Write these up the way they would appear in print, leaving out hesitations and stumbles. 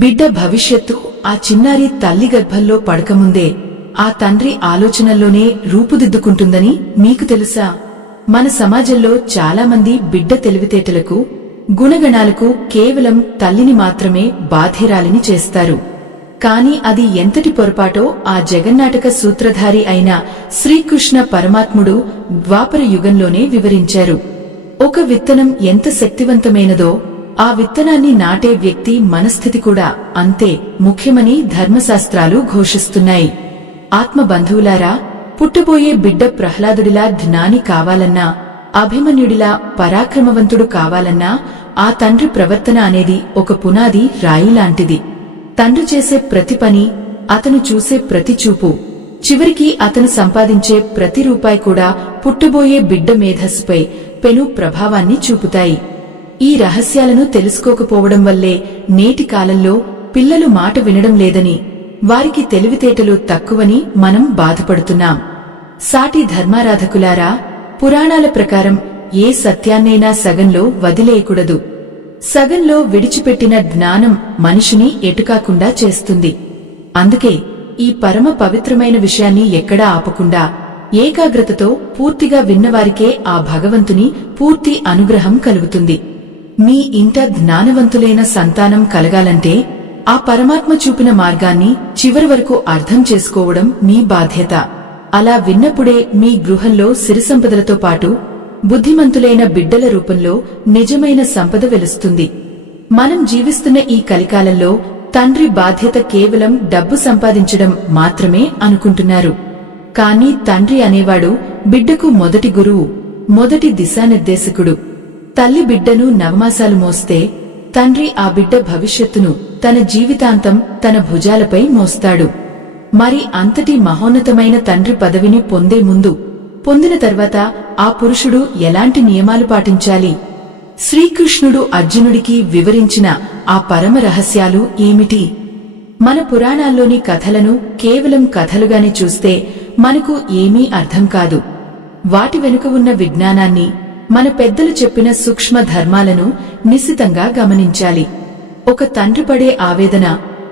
బిడ్డ భవిష్యత్తు ఆ చిన్నారి తల్లి గర్భంలో పడకముందే ఆ తండ్రి ఆలోచనల్లోనే రూపుదిద్దుకుంటుందని మీకు తెలుసా? మన సమాజంలో చాలామంది బిడ్డ తెలివితేటలకు, గుణగణాలకు కేవలం తల్లిని మాత్రమే బాధ్యురాలిని చేస్తారు. కాని అది ఎంతటి పొరపాటో ఆ జగన్నాటక సూత్రధారి అయిన శ్రీకృష్ణ పరమాత్ముడు ద్వాపర యుగంలోనే వివరించారు. ఒక విత్తనం ఎంత శక్తివంతమైనదో ఆ విత్తనాన్ని నాటే వ్యక్తి మనస్థితి కూడా అంతే ముఖ్యమని ధర్మశాస్త్రాలు ఘోషిస్తున్నాయి. ఆత్మబంధువులారా, పుట్టబోయే బిడ్డ ప్రహ్లాదుడిలా జ్ఞాని కావాలన్నా, అభిమన్యుడిలా పరాక్రమవంతుడు కావాలన్నా ఆ తండ్రి ప్రవర్తన అనేది ఒక పునాది రాయిలాంటిది. తండ్రి చేసే ప్రతి పని, అతను చూసే ప్రతి చూపు, చివరికి అతను సంపాదించే ప్రతి రూపాయి కూడా పుట్టబోయే బిడ్డ మేధస్సుపై పెను ప్రభావాన్ని చూపుతాయి. ఈ రహస్యాలను తెలుసుకోకపోవడం వల్లే నేటి కాలంలో పిల్లలు మాట వినడం లేదని, వారికి తెలివితేటలు తక్కువని మనం బాధపడుతున్నాం. సాటి ధర్మారాధకులారా, పురాణాల ప్రకారం ఏ సత్యాన్నైనా సగంలో వదిలేయకూడదు. సగంలో విడిచిపెట్టిన జ్ఞానం మనిషిని ఎటుకాకుండా చేస్తుంది. అందుకే ఈ పరమ పవిత్రమైన విషయాన్ని ఎక్కడా ఆపకుండా ఏకాగ్రతతో పూర్తిగా విన్నవారికే ఆ భగవంతుని పూర్తి అనుగ్రహం కలుగుతుంది. మీ ఇంట జ్ఞానవంతులైన సంతానం కలగాలంటే ఆ పరమాత్మ చూపిన మార్గాన్ని చివరి వరకు అర్థం చేసుకోవడం మీ బాధ్యత. అలా విన్నప్పుడే మీ గృహంలో సిరిసంపదలతో పాటు బుద్ధిమంతులైన బిడ్డల రూపంలో నిజమైన సంపద వెలుస్తుంది. మనం జీవిస్తున్న ఈ కలికాలంలో తండ్రి బాధ్యత కేవలం డబ్బు సంపాదించడం మాత్రమే అనుకుంటున్నారు. కాని తండ్రి అనేవాడు బిడ్డకు మొదటి గురువు, మొదటి దిశానిర్దేశకుడు. తల్లి బిడ్డను నవమాసాలు మోస్తే తండ్రి ఆ బిడ్డ భవిష్యత్తును తన జీవితాంతం తన భుజాలపై మోస్తాడు. మరి అంతటి మహోన్నతమైన తండ్రి పదవిని పొందే ముందు, పొందిన తర్వాత ఆ పురుషుడు ఎలాంటి నియమాలు పాటించాలి? శ్రీకృష్ణుడు అర్జునుడికి వివరించిన ఆ పరమ రహస్యాలు ఏమిటి? మన పురాణాల్లోని కథలను కేవలం కథలుగానే చూస్తే మనకు ఏమీ అర్థం కాదు. వాటి వెనుక ఉన్న విజ్ఞానాన్ని, మన పెద్దలు చెప్పిన సూక్ష్మ ధర్మాలను నిశితంగా గమనించాలి. ఒక తండ్రి పడే ఆవేదన,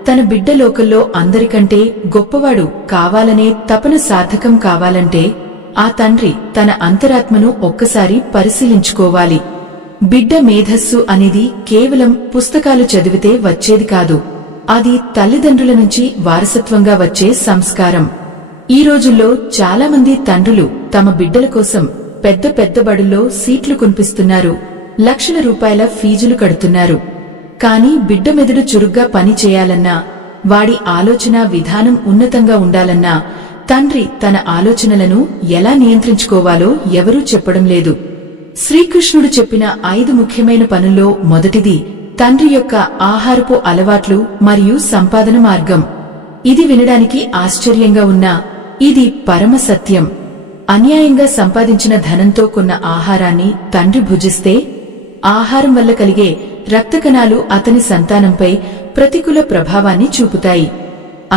తన బిడ్డ లోకల్లో అందరికంటే గొప్పవాడు కావాలనే తపన సార్థకం కావాలంటే ఆ తండ్రి తన అంతరాత్మను ఒక్కసారి పరిశీలించుకోవాలి. బిడ్డ మేధస్సు అనేది కేవలం పుస్తకాలు చదివితే వచ్చేది కాదు. అది తల్లిదండ్రుల నుంచి వారసత్వంగా వచ్చే సంస్కారం. ఈ రోజుల్లో చాలామంది తండ్రులు తమ బిడ్డల కోసం పెద్ద పెద్ద బడుల్లో సీట్లు కొనిపిస్తున్నారు, లక్షల రూపాయల ఫీజులు కడుతున్నారు. కాని బిడ్డ మెదడు చురుగ్గా పని చేయాలన్నా, వాడి ఆలోచన విధానం ఉన్నతంగా ఉండాలన్నా తండ్రి తన ఆలోచనలను ఎలా నియంత్రించుకోవాలో ఎవరూ చెప్పడం లేదు. శ్రీకృష్ణుడు చెప్పిన 5 ముఖ్యమైన పనుల్లో మొదటిది తండ్రి యొక్క ఆహారపు అలవాట్లు మరియు సంపాదన మార్గం. ఇది వినడానికి ఆశ్చర్యంగా ఉన్నా ఇది పరమ సత్యం. అన్యాయంగా సంపాదించిన ధనంతో కొన్న ఆహారాన్ని తండ్రి భుజిస్తే ఆహారం వల్ల కలిగే రక్తకణాలు అతని సంతానంపై ప్రతికూల ప్రభావాన్ని చూపుతాయి.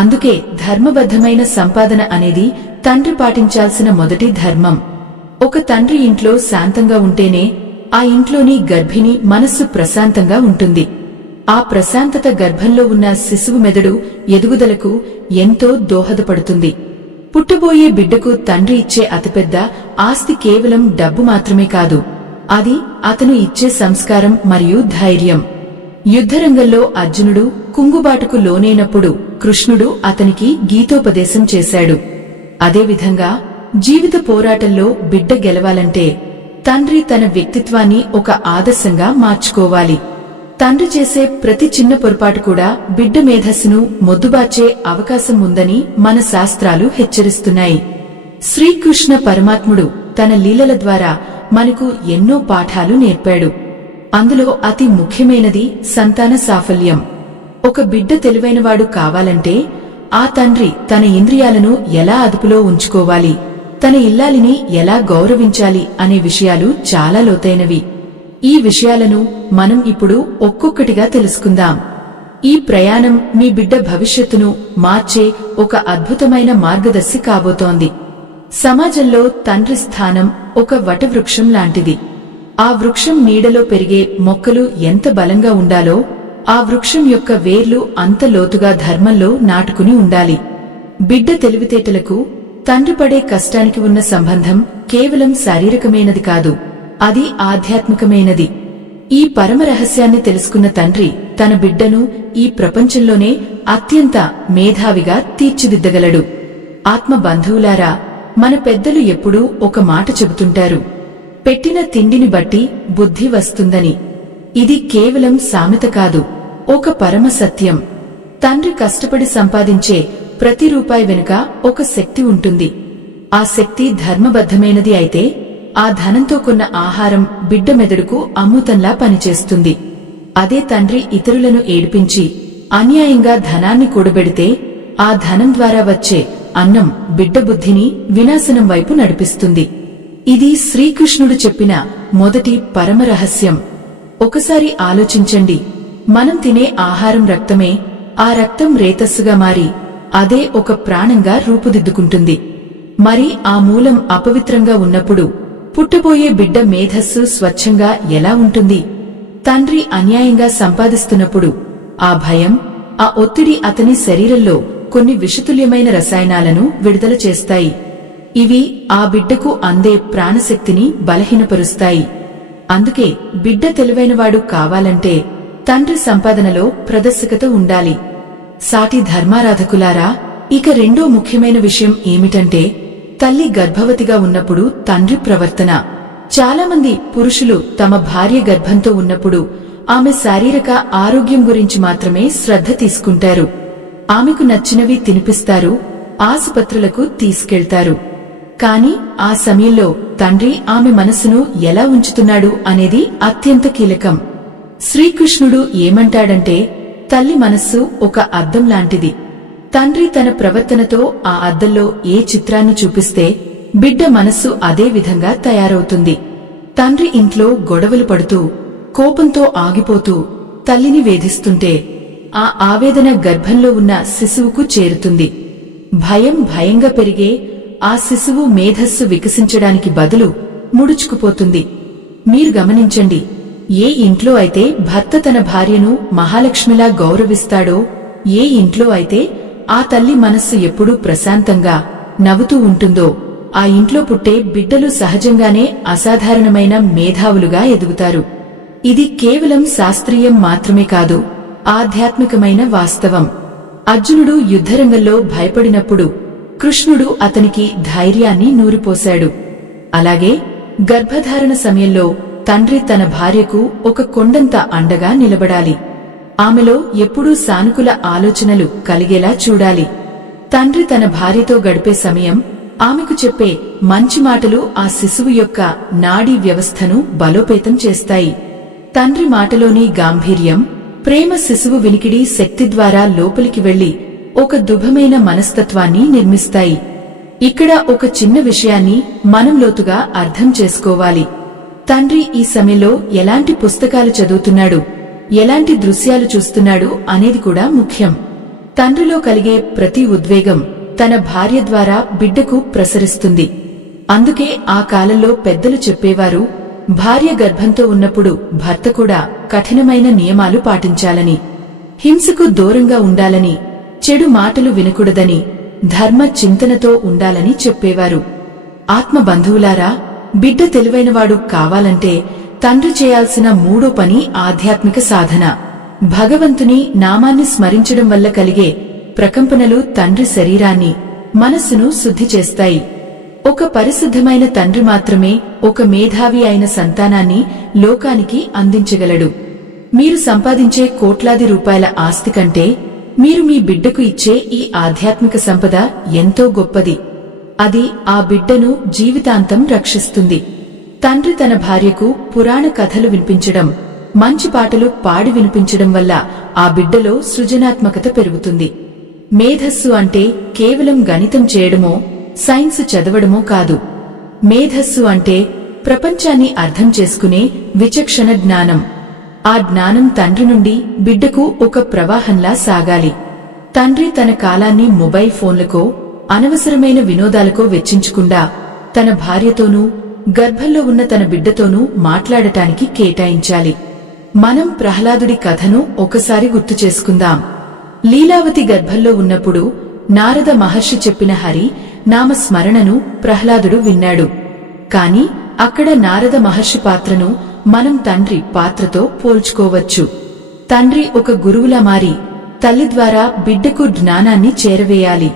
అందుకే ధర్మబద్ధమైన సంపాదన అనేది తండ్రి పాటించాల్సిన మొదటి ధర్మం. ఒక తండ్రి ఇంట్లో శాంతంగా ఉంటేనే ఆ ఇంట్లోని గర్భిణి మనస్సు ప్రశాంతంగా ఉంటుంది. ఆ ప్రశాంతత గర్భంలో ఉన్న శిశువు మెదడు ఎదుగుదలకు ఎంతో దోహదపడుతుంది. పుట్టబోయే బిడ్డకు తండ్రి ఇచ్చే అతిపెద్ద ఆస్తి కేవలం డబ్బు మాత్రమే కాదు, అది అతను ఇచ్చే సంస్కారం మరియు ధైర్యం. యుద్ధరంగంలో అర్జునుడు కుంగుబాటుకు లోనైనప్పుడు కృష్ణుడు అతనికి గీతోపదేశం చేశాడు. అదేవిధంగా జీవిత పోరాటంలో బిడ్డ గెలవాలంటే తండ్రి తన వ్యక్తిత్వాన్ని ఒక ఆదర్శంగా మార్చుకోవాలి. తండ్రి చేసే ప్రతి చిన్న పొరపాటు కూడా బిడ్డ మేధస్సును మొద్దుబార్చే అవకాశం ఉందని మన శాస్త్రాలు హెచ్చరిస్తున్నాయి. శ్రీకృష్ణ పరమాత్ముడు తన లీలల ద్వారా మనకు ఎన్నో పాఠాలు నేర్పాడు. అందులో అతి ముఖ్యమైనది సంతాన సాఫల్యం. ఒక బిడ్డ తెలివైనవాడు కావాలంటే ఆ తండ్రి తన ఇంద్రియాలను ఎలా అదుపులో ఉంచుకోవాలి, తన ఇల్లాలిని ఎలా గౌరవించాలి అనే విషయాలు చాలా లోతైనవి. ఈ విషయాలను మనం ఇప్పుడు ఒక్కొక్కటిగా తెలుసుకుందాం. ఈ ప్రయాణం మీ బిడ్డ భవిష్యత్తును మార్చే ఒక అద్భుతమైన మార్గదర్శి కాబోతోంది. సమాజంలో తండ్రి స్థానం ఒక వటవృక్షం లాంటిది. ఆ వృక్షం నీడలో పెరిగే మొక్కలు ఎంత బలంగా ఉండాలో ఆ వృక్షం యొక్క వేర్లు అంత లోతుగా ధర్మంలో నాటుకుని ఉండాలి. బిడ్డ తెలివితేటలకు తండ్రి పడే కష్టానికి ఉన్న సంబంధం కేవలం శారీరకమైనది కాదు, అది ఆధ్యాత్మికమైనది. ఈ పరమ రహస్యాన్ని తెలుసుకున్న తండ్రి తన బిడ్డను ఈ ప్రపంచంలోనే అత్యంత మేధావిగా తీర్చిదిద్దగలడు. ఆత్మ బంధువులారా, మన పెద్దలు ఎప్పుడూ ఒక మాట చెబుతుంటారు, పెట్టిన తిండిని బట్టి బుద్ధి వస్తుందని. ఇది కేవలం సామెత కాదు, ఒక పరమ సత్యం. తండ్రి కష్టపడి సంపాదించే ప్రతి రూపాయి వెనుక ఒక శక్తి ఉంటుంది. ఆ శక్తి ధర్మబద్ధమైనది అయితే ఆ ధనంతో కొన్న ఆహారం బిడ్డ మెదడుకు అమృతంలా పనిచేస్తుంది. అదే తండ్రి ఇతరులను ఏడిపించి అన్యాయంగా ధనాన్ని కూడబెడితే ఆ ధనం ద్వారా వచ్చే అన్నం బిడ్డ బుద్ధిని వినాశనం వైపు నడిపిస్తుంది. ఇది శ్రీకృష్ణుడు చెప్పిన మొదటి పరమ రహస్యం. ఒకసారి ఆలోచించండి, మనం తినే ఆహారం రక్తమే. ఆ రక్తం రేతస్సుగా మారి అదే ఒక ప్రాణంగా రూపుదిద్దుకుంటుంది. మరి ఆ మూలం అపవిత్రంగా ఉన్నప్పుడు పుట్టబోయే బిడ్డ మేధస్సు స్వచ్ఛంగా ఎలా ఉంటుంది? తండ్రి అన్యాయంగా సంపాదిస్తున్నప్పుడు ఆ భయం, ఆ ఒత్తిడి అతని శరీరంలో కొన్ని విషతుల్యమైన రసాయనాలను విడుదల చేస్తాయి. ఇవి ఆ బిడ్డకు అందే ప్రాణశక్తిని బలహీనపరుస్తాయి. అందుకే బిడ్డ తెలివైనవాడు కావాలంటే తండ్రి సంపాదనలో ప్రదర్శకత ఉండాలి. సాటి ధర్మారాధకులారా, ఇక రెండో ముఖ్యమైన విషయం ఏమిటంటే తల్లి గర్భవతిగా ఉన్నప్పుడు తండ్రి ప్రవర్తన. చాలామంది పురుషులు తమ భార్య గర్భంతో ఉన్నప్పుడు ఆమె శారీరక ఆరోగ్యం గురించి మాత్రమే శ్రద్ధ తీసుకుంటారు. ఆమెకు నచ్చినవి తినిపిస్తారు, ఆసుపత్రులకు తీసుకెళ్తారు. కాని ఆ సమయంలో తండ్రి ఆమె మనసును ఎలా ఉంచుతున్నాడు అనేది అత్యంత కీలకం. శ్రీకృష్ణుడు ఏమంటాడంటే, తల్లి మనస్సు ఒక అద్దం లాంటిది. తండ్రి తన ప్రవర్తనతో ఆ అద్దంలో ఏ చిత్రాన్ని చూపిస్తే బిడ్డ మనస్సు అదే విధంగా తయారవుతుంది. తండ్రి ఇంట్లో గొడవలు పడుతూ కోపంతో ఆగిపోతూ తల్లిని వేధిస్తుంటే ఆ ఆవేదన గర్భంలో ఉన్న శిశువుకు చేరుతుంది. భయంగా పెరిగే ఆ శిశువు మేధస్సు వికసించడానికి బదులు ముడుచుకుపోతుంది. మీరు గమనించండి, ఏ ఇంట్లో అయితే భర్త తన భార్యను మహాలక్ష్మిలా గౌరవిస్తాడో, ఏ ఇంట్లో అయితే ఆ తల్లి మనస్సు ఎప్పుడూ ప్రశాంతంగా నవ్వుతూ ఉంటుందో, ఆ ఇంట్లో పుట్టే బిడ్డలు సహజంగానే అసాధారణమైన మేధావులుగా ఎదుగుతారు. ఇది కేవలం శాస్త్రీయం మాత్రమే కాదు, ఆధ్యాత్మికమైన వాస్తవం. అర్జునుడు యుద్ధరంగంలో భయపడినప్పుడు కృష్ణుడు అతనికి ధైర్యాన్ని నూరిపోశాడు. అలాగే గర్భధారణ సమయంలో తండ్రి తన భార్యకు ఒక కొండంత అండగా నిలబడాలి. ఆమెలో ఎప్పుడూ సానుకూల ఆలోచనలు కలిగేలా చూడాలి. తండ్రి తన భార్యతో గడిపే సమయం, ఆమెకు చెప్పే మంచి మాటలు ఆ శిశువు యొక్క నాడీ వ్యవస్థను బలోపేతం చేస్తాయి. తండ్రి మాటలోని గాంభీర్యం, ప్రేమ శిశువు వినికిడి శక్తి ద్వారా లోపలికి వెళ్లి ఒక దుఃఖమైన మనస్తత్వాన్ని నిర్మిస్తాయి. ఇక్కడ ఒక చిన్న విషయాన్ని మనం లోతుగా అర్థం చేసుకోవాలి. తండ్రి ఈ సమయంలో ఎలాంటి పుస్తకాలు చదువుతున్నాడు, ఎలాంటి దృశ్యాలు చూస్తున్నాడు అనేది కూడా ముఖ్యం. తండ్రిలో కలిగే ప్రతి ఉద్వేగం తన భార్య ద్వారా బిడ్డకు ప్రసరిస్తుంది. అందుకే ఆ కాలంలో పెద్దలు చెప్పేవారు, భార్య గర్భంతో ఉన్నప్పుడు భర్త కూడా కఠినమైన నియమాలు పాటించాలని, హింసకు దూరంగా ఉండాలని, చెడు మాటలు వినకూడదని, ధర్మ చింతనతో ఉండాలని చెప్పేవారు. ఆత్మ బంధువులారా, బిడ్డ తెలివైనవాడు కావాలంటే తండ్రి చేయాల్సిన మూడో పని ఆధ్యాత్మిక సాధన. భగవంతుని నామాన్ని స్మరించడం వల్ల కలిగే ప్రకంపనలు తండ్రి శరీరాన్ని, మనస్సును శుద్ధి చేస్తాయి. ఒక పరిశుద్ధమైన తండ్రి మాత్రమే ఒక మేధావి అయిన సంతానాన్ని లోకానికి అందించగలడు. మీరు సంపాదించే కోట్లాది రూపాయల ఆస్తి కంటే మీరు మీ బిడ్డకు ఇచ్చే ఈ ఆధ్యాత్మిక సంపద ఎంతో గొప్పది. అది ఆ బిడ్డను జీవితాంతం రక్షిస్తుంది. తండ్రి తన భార్యకు పురాణ కథలు వినిపించడం, మంచి పాటలు పాడి వినిపించడం వల్ల ఆ బిడ్డలో సృజనాత్మకత పెరుగుతుంది. మేధస్సు అంటే కేవలం గణితం చేయడమో, సైన్స్ చదవడమో కాదు. మేధస్సు అంటే ప్రపంచాన్ని అర్థం చేసుకునే విచక్షణ జ్ఞానం. ఆ జ్ఞానం తండ్రి నుండి బిడ్డకు ఒక ప్రవాహంలా సాగాలి. తండ్రి తన కాలాన్ని మొబైల్ ఫోన్లకో, అనవసరమైన వినోదాలకో వెచ్చించకుండా తన భార్యతోనూ, గర్భంలో ఉన్న తన బిడ్డతోనూ మాట్లాడటానికి కేటాయించాలి. మనం ప్రహ్లాదుడి కథను ఒకసారి గుర్తు చేసుకుందాం. లీలావతి గర్భంలో ఉన్నప్పుడు నారద మహర్షి చెప్పిన హరి నామ స్మరణను ప్రహ్లాదుడు విన్నాడు. కాని అక్కడ నారద మహర్షి పాత్రను మనం తండ్రి పాత్రతో పోల్చుకోవచ్చు. తండ్రి ఒక గురువులా మారి తల్లి ద్వారా బిడ్డకు జ్ఞానాన్ని చేరవేయాలి.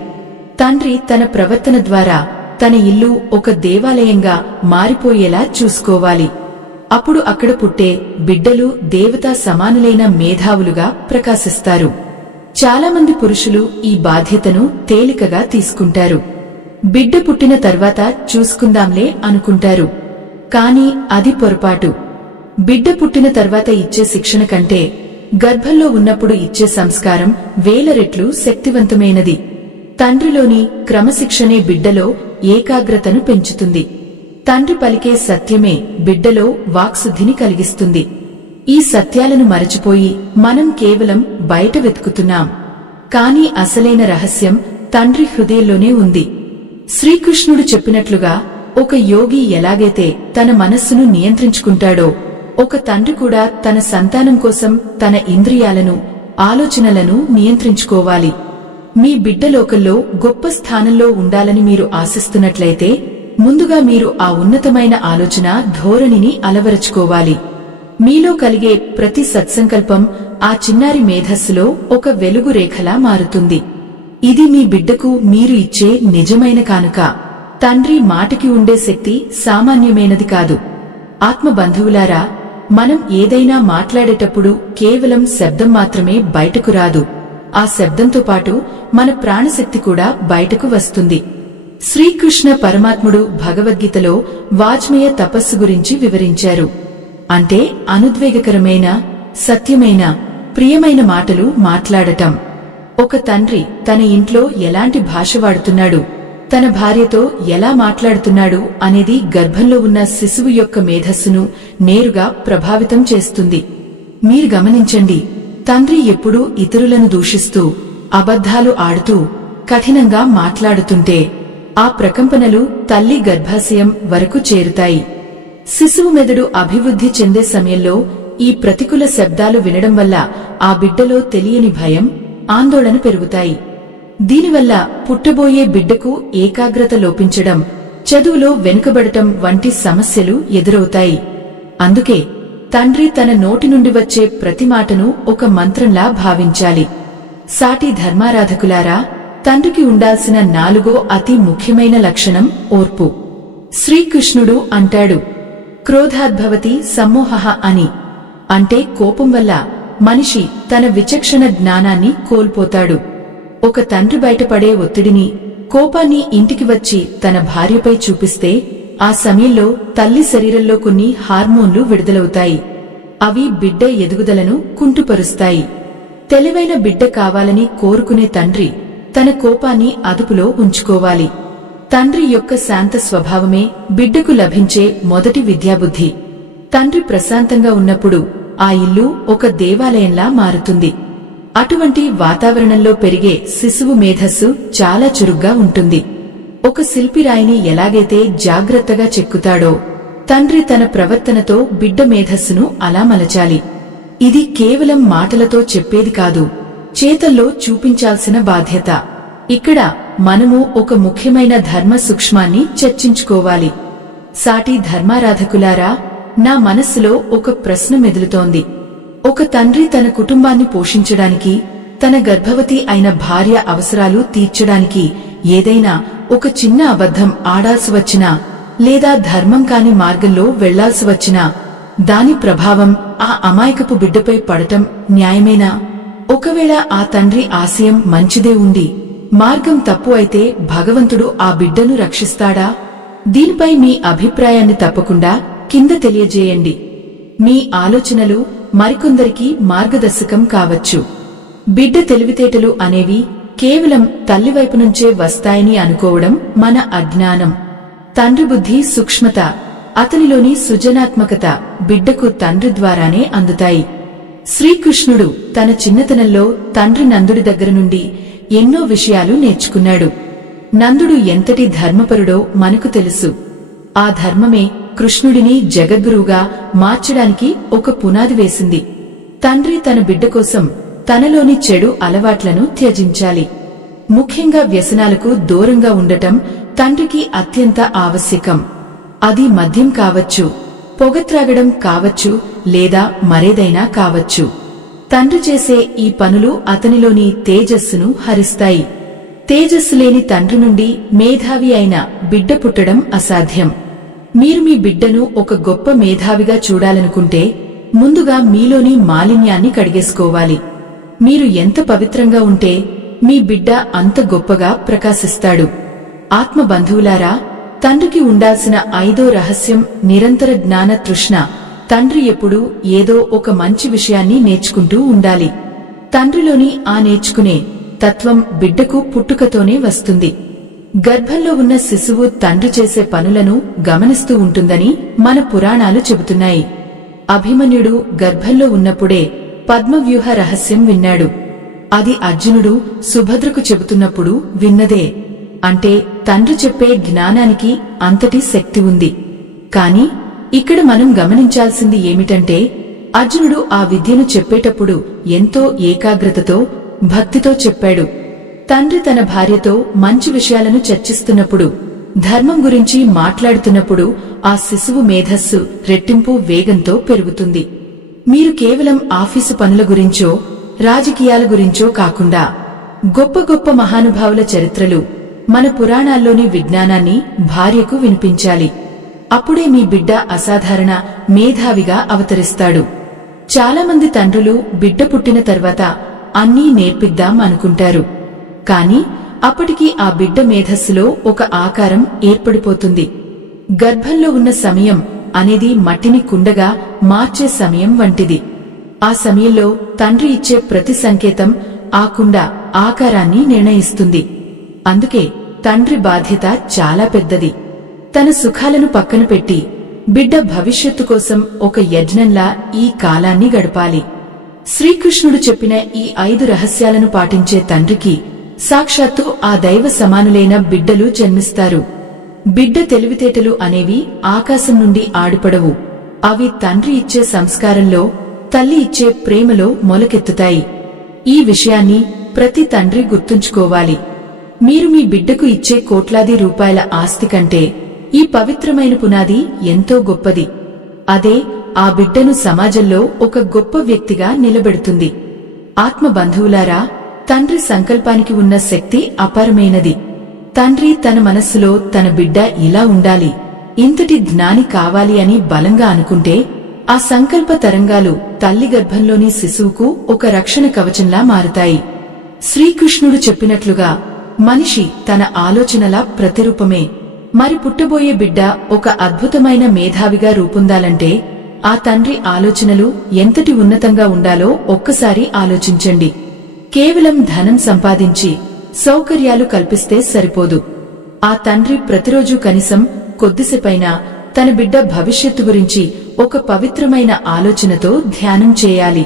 తండ్రి తన ప్రవర్తన ద్వారా తన ఇల్లు ఒక దేవాలయంగా మారిపోయేలా చూసుకోవాలి. అప్పుడు అక్కడ పుట్టే బిడ్డలు దేవతా సమానులైన మేధావులుగా ప్రకాశిస్తారు. చాలామంది పురుషులు ఈ బాధ్యతను తేలికగా తీసుకుంటారు. బిడ్డ పుట్టిన తర్వాత చూసుకుందాంలే అనుకుంటారు. కాని అది పొరపాటు. బిడ్డ పుట్టిన తర్వాత ఇచ్చే శిక్షణ కంటే గర్భంలో ఉన్నప్పుడు ఇచ్చే సంస్కారం వేల రెట్లు శక్తివంతమైనది. తండ్రిలోని క్రమశిక్షణే బిడ్డలో ఏకాగ్రతను పెంచుతుంది. తండ్రి పలికే సత్యమే బిడ్డలో వాక్శుద్ధిని కలిగిస్తుంది. ఈ సత్యాలను మరచిపోయి మనం కేవలం బయట వెతుకుతున్నాం. కాని అసలైన రహస్యం తండ్రి హృదయంలోనే ఉంది. శ్రీకృష్ణుడు చెప్పినట్లుగా ఒక యోగి ఎలాగైతే తన మనస్సును నియంత్రించుకుంటాడో, ఒక తండ్రి కూడా తన సంతానం కోసం తన ఇంద్రియాలను, ఆలోచనలను నియంత్రించుకోవాలి. మీ బిడ్డ లోకంలో గొప్ప స్థానంలో ఉండాలని మీరు ఆశిస్తున్నట్లయితే ముందుగా మీరు ఆ ఉన్నతమైన ఆలోచన ధోరణిని అలవరచుకోవాలి. మీలో కలిగే ప్రతి సత్సంకల్పం ఆ చిన్నారి మేధస్సులో ఒక వెలుగు రేఖలా మారుతుంది. ఇది మీ బిడ్డకు మీరు ఇచ్చే నిజమైన కానుక. తండ్రి మాటకి ఉండే శక్తి సామాన్యమైనది కాదు. ఆత్మబంధువులారా, మనం ఏదైనా మాట్లాడేటప్పుడు కేవలం శబ్దం మాత్రమే బయటకు రాదు. ఆ శబ్దంతో పాటు మన ప్రాణశక్తి కూడా బయటకు వస్తుంది. శ్రీకృష్ణ పరమాత్ముడు భగవద్గీతలో వాజ్మేయ తపస్సు గురించి వివరించారు. అంటే అనుద్వేగకరమైన, సత్యమైన, ప్రియమైన మాటలు మాట్లాడటం. ఒక తండ్రి తన ఇంట్లో ఎలాంటి భాష వాడుతున్నాడు, తన భార్యతో ఎలా మాట్లాడుతున్నాడు అనేది గర్భంలో ఉన్న శిశువు యొక్క మేధస్సును నేరుగా ప్రభావితం చేస్తుంది. మీరు గమనించండి, తండ్రి ఎప్పుడూ ఇతరులను దూషిస్తూ, అబద్ధాలు ఆడుతూ, కఠినంగా మాట్లాడుతుంటే ఆ ప్రకంపనలు తల్లి గర్భాశయం వరకు చేరుతాయి. శిశువు మెదడు అభివృద్ధి చెందే సమయంలో ఈ ప్రతికూల శబ్దాలు వినడం వల్ల ఆ బిడ్డలో తెలియని భయం, ఆందోళన పెరుగుతాయి. దీనివల్ల పుట్టబోయే బిడ్డకు ఏకాగ్రత లోపించడం, చదువులో వెనుకబడటం వంటి సమస్యలు ఎదురవుతాయి. అందుకే తండ్రి తన నోటి నుండి వచ్చే ప్రతి మాటను ఒక మంత్రంలా భావించాలి. సాటి ధర్మారాధకులారా, తండ్రికి ఉండాల్సిన 4వ అతి ముఖ్యమైన లక్షణం ఓర్పు. శ్రీకృష్ణుడు అంటాడు, క్రోధాద్భవతి సమ్మోహః అని. అంటే కోపం వల్ల మనిషి తన విచక్షణ జ్ఞానాన్ని కోల్పోతాడు. ఒక తండ్రి బయటపడే ఒత్తిడిని, కోపాన్ని ఇంటికి వచ్చి తన భార్యపై చూపిస్తే ఆ సమయంలో తల్లి శరీరంలో కొన్ని హార్మోన్లు విడుదలవుతాయి. అవి బిడ్డ ఎదుగుదలను కుంటుపరుస్తాయి. తెలివైన బిడ్డ కావాలని కోరుకునే తండ్రి తన కోపాన్ని అదుపులో ఉంచుకోవాలి. తండ్రి యొక్క శాంత స్వభావమే బిడ్డకు లభించే మొదటి విద్యాబుద్ధి. తండ్రి ప్రశాంతంగా ఉన్నప్పుడు ఆ ఇల్లు ఒక దేవాలయంలా మారుతుంది. అటువంటి వాతావరణంలో పెరిగే శిశువు మేధస్సు చాలా చురుగ్గా ఉంటుంది. ఒక శిల్పిరాయిని ఎలాగైతే జాగ్రత్తగా చెక్కుతాడో, తండ్రి తన ప్రవర్తనతో బిడ్డ మేధస్సును అలా మలచాలి. ఇది కేవలం మాటలతో చెప్పేది కాదు, చేతల్లో చూపించాల్సిన బాధ్యత. ఇక్కడ మనము ఒక ముఖ్యమైన ధర్మ సూక్ష్మాన్ని చర్చించుకోవాలి. సాటి ధర్మారాధకులారా, నా మనస్సులో ఒక ప్రశ్న మెదులుతోంది. ఒక తండ్రి తన కుటుంబాన్ని పోషించడానికి, తన గర్భవతి అయిన భార్య అవసరాలు తీర్చడానికి ఏదైనా ఒక చిన్న అబద్ధం ఆడాల్సి వచ్చినా, లేదా ధర్మం కాని మార్గంలో వెళ్లాల్సి వచ్చినా, దాని ప్రభావం ఆ అమాయకపు బిడ్డపై పడటం న్యాయమేనా? ఒకవేళ ఆ తండ్రి ఆశయం మంచిదే ఉండి మార్గం తప్పు అయితే భగవంతుడు ఆ బిడ్డను రక్షిస్తాడా? దీనిపై మీ అభిప్రాయాన్ని తప్పకుండా కింద తెలియజేయండి. మీ ఆలోచనలు మరికొందరికి మార్గదర్శకం కావచ్చు. బిడ్డ తెలివితేటలు అనేవి కేవలం తల్లివైపు నుంచే వస్తాయని అనుకోవడం మన అజ్ఞానం. తండ్రి బుద్ధి సూక్ష్మత, అతనిలోని సృజనాత్మకత బిడ్డకు తండ్రి ద్వారానే అందుతాయి. శ్రీకృష్ణుడు తన చిన్నతనంలో తండ్రి నందుడి దగ్గర నుండి ఎన్నో విషయాలు నేర్చుకున్నాడు. నందుడు ఎంతటి ధర్మపరుడో మనకు తెలుసు. ఆ ధర్మమే కృష్ణుడిని జగద్గురువుగా మార్చడానికి ఒక పునాది వేసింది. తండ్రి తన బిడ్డ కోసం తనలోని చెడు అలవాట్లను త్యజించాలి. ముఖ్యంగా వ్యసనాలకు దూరంగా ఉండటం తండ్రికి అత్యంత ఆవశ్యకం. అది మద్యం కావచ్చు, పొగత్రాగడం కావచ్చు, లేదా మరేదైనా కావచ్చు. తండ్రి చేసే ఈ పనులు అతనిలోని తేజస్సును హరిస్తాయి. తేజస్సు లేని తండ్రి నుండి మేధావి అయిన బిడ్డ పుట్టడం అసాధ్యం. మీరు మీ బిడ్డను ఒక గొప్ప మేధావిగా చూడాలనుకుంటే ముందుగా మీలోని మాలిన్యాన్ని కడిగేసుకోవాలి. మీరు ఎంత పవిత్రంగా ఉంటే మీ బిడ్డ అంత గొప్పగా ప్రకాశిస్తాడు. ఆత్మ బంధువులారా, తండ్రికి ఉండాల్సిన 5వ రహస్యం నిరంతర జ్ఞాన తృష్ణ. తండ్రి ఎప్పుడూ ఏదో ఒక మంచి విషయాన్ని నేర్చుకుంటూ ఉండాలి. తండ్రిలోని ఆ నేర్చుకునే తత్వం బిడ్డకు పుట్టుకతోనే వస్తుంది. గర్భంలో ఉన్న శిశువు తండ్రి చేసే పనులను గమనిస్తూ ఉంటుందని మన పురాణాలు చెబుతున్నాయి. అభిమన్యుడు గర్భంలో ఉన్నప్పుడే పద్మవ్యూహ రహస్యం విన్నాడు. అది అర్జునుడు సుభద్రకు చెబుతున్నప్పుడు విన్నదే. అంటే తండ్రి చెప్పే జ్ఞానానికి అంతటి శక్తి ఉంది. కాని ఇక్కడ మనం గమనించాల్సింది ఏమిటంటే, అర్జునుడు ఆ విద్యను చెప్పేటప్పుడు ఎంతో ఏకాగ్రతతో, భక్తితో చెప్పాడు. తండ్రి తన భార్యతో మంచి విషయాలను చర్చిస్తున్నప్పుడు, ధర్మం గురించి మాట్లాడుతున్నప్పుడు ఆ శిశువు మేధస్సు రెట్టింపు వేగంతో పెరుగుతుంది. మీరు కేవలం ఆఫీసు పనుల గురించో, రాజకీయాల గురించో కాకుండా గొప్ప గొప్ప మహానుభావుల చరిత్రలు, మన పురాణాల్లోని విజ్ఞానాన్ని భార్యకు వినిపించాలి. అప్పుడే మీ బిడ్డ అసాధారణ మేధావిగా అవతరిస్తాడు. చాలామంది తండ్రులు బిడ్డ పుట్టిన తర్వాత అన్నీ నేర్పిద్దాం అనుకుంటారు. కాని అప్పటికి ఆ బిడ్డ మేధస్సులో ఒక ఆకారం ఏర్పడిపోతుంది. గర్భంలో ఉన్న సమయం అనేది మట్టిని కుండగా మార్చే సమయం వంటిది. ఆ సమయంలో తండ్రి ఇచ్చే ప్రతి సంకేతం ఆ కుండ ఆకారాన్ని నిర్ణయిస్తుంది. అందుకే తండ్రి బాధ్యత చాలా పెద్దది. తన సుఖాలను పక్కన పెట్టి బిడ్డ భవిష్యత్తు కోసం ఒక యజ్ఞంలా ఈ కాలాన్ని గడపాలి. శ్రీకృష్ణుడు చెప్పిన ఈ 5 రహస్యాలను పాటించే తండ్రికి సాక్షాత్తు ఆ దైవ సమానులైన బిడ్డలు జన్మిస్తారు. బిడ్డ తెలివితేటలు అనేవి ఆకాశం నుండి ఆడిపడవు. అవి తండ్రి ఇచ్చే సంస్కారంలో, తల్లి ఇచ్చే ప్రేమలో మొలకెత్తుతాయి. ఈ విషయాన్ని ప్రతి తండ్రి గుర్తుంచుకోవాలి. మీరు మీ బిడ్డకు ఇచ్చే కోట్లాది రూపాయల ఆస్తి కంటే ఈ పవిత్రమైన పునాది ఎంతో గొప్పది. అదే ఆ బిడ్డను సమాజంలో ఒక గొప్ప వ్యక్తిగా నిలబెడుతుంది. ఆత్మ బంధువులారా, తండ్రి సంకల్పానికి ఉన్న శక్తి అపారమైనది. తండ్రి తన మనస్సులో తన బిడ్డ ఇలా ఉండాలి, ఇంతటి జ్ఞాని కావాలి అని బలంగా అనుకుంటే ఆ సంకల్ప తరంగాలు తల్లి గర్భంలోని శిశువుకు ఒక రక్షణ కవచంలా మారుతాయి. శ్రీకృష్ణుడు చెప్పినట్లుగా మనిషి తన ఆలోచనల ప్రతిరూపమే. మరి పుట్టబోయే బిడ్డ ఒక అద్భుతమైన మేధావిగా రూపొందాలంటే ఆ తండ్రి ఆలోచనలు ఎంతటి ఉన్నతంగా ఉండాలో ఒక్కసారి ఆలోచించండి. కేవలం ధనం సంపాదించి సౌకర్యాలు కల్పిస్తే సరిపోదు. ఆ తండ్రి ప్రతిరోజు కనీసం కొద్దిసేపైనా తన బిడ్డ భవిష్యత్తు గురించి ఒక పవిత్రమైన ఆలోచనతో ధ్యానం చేయాలి.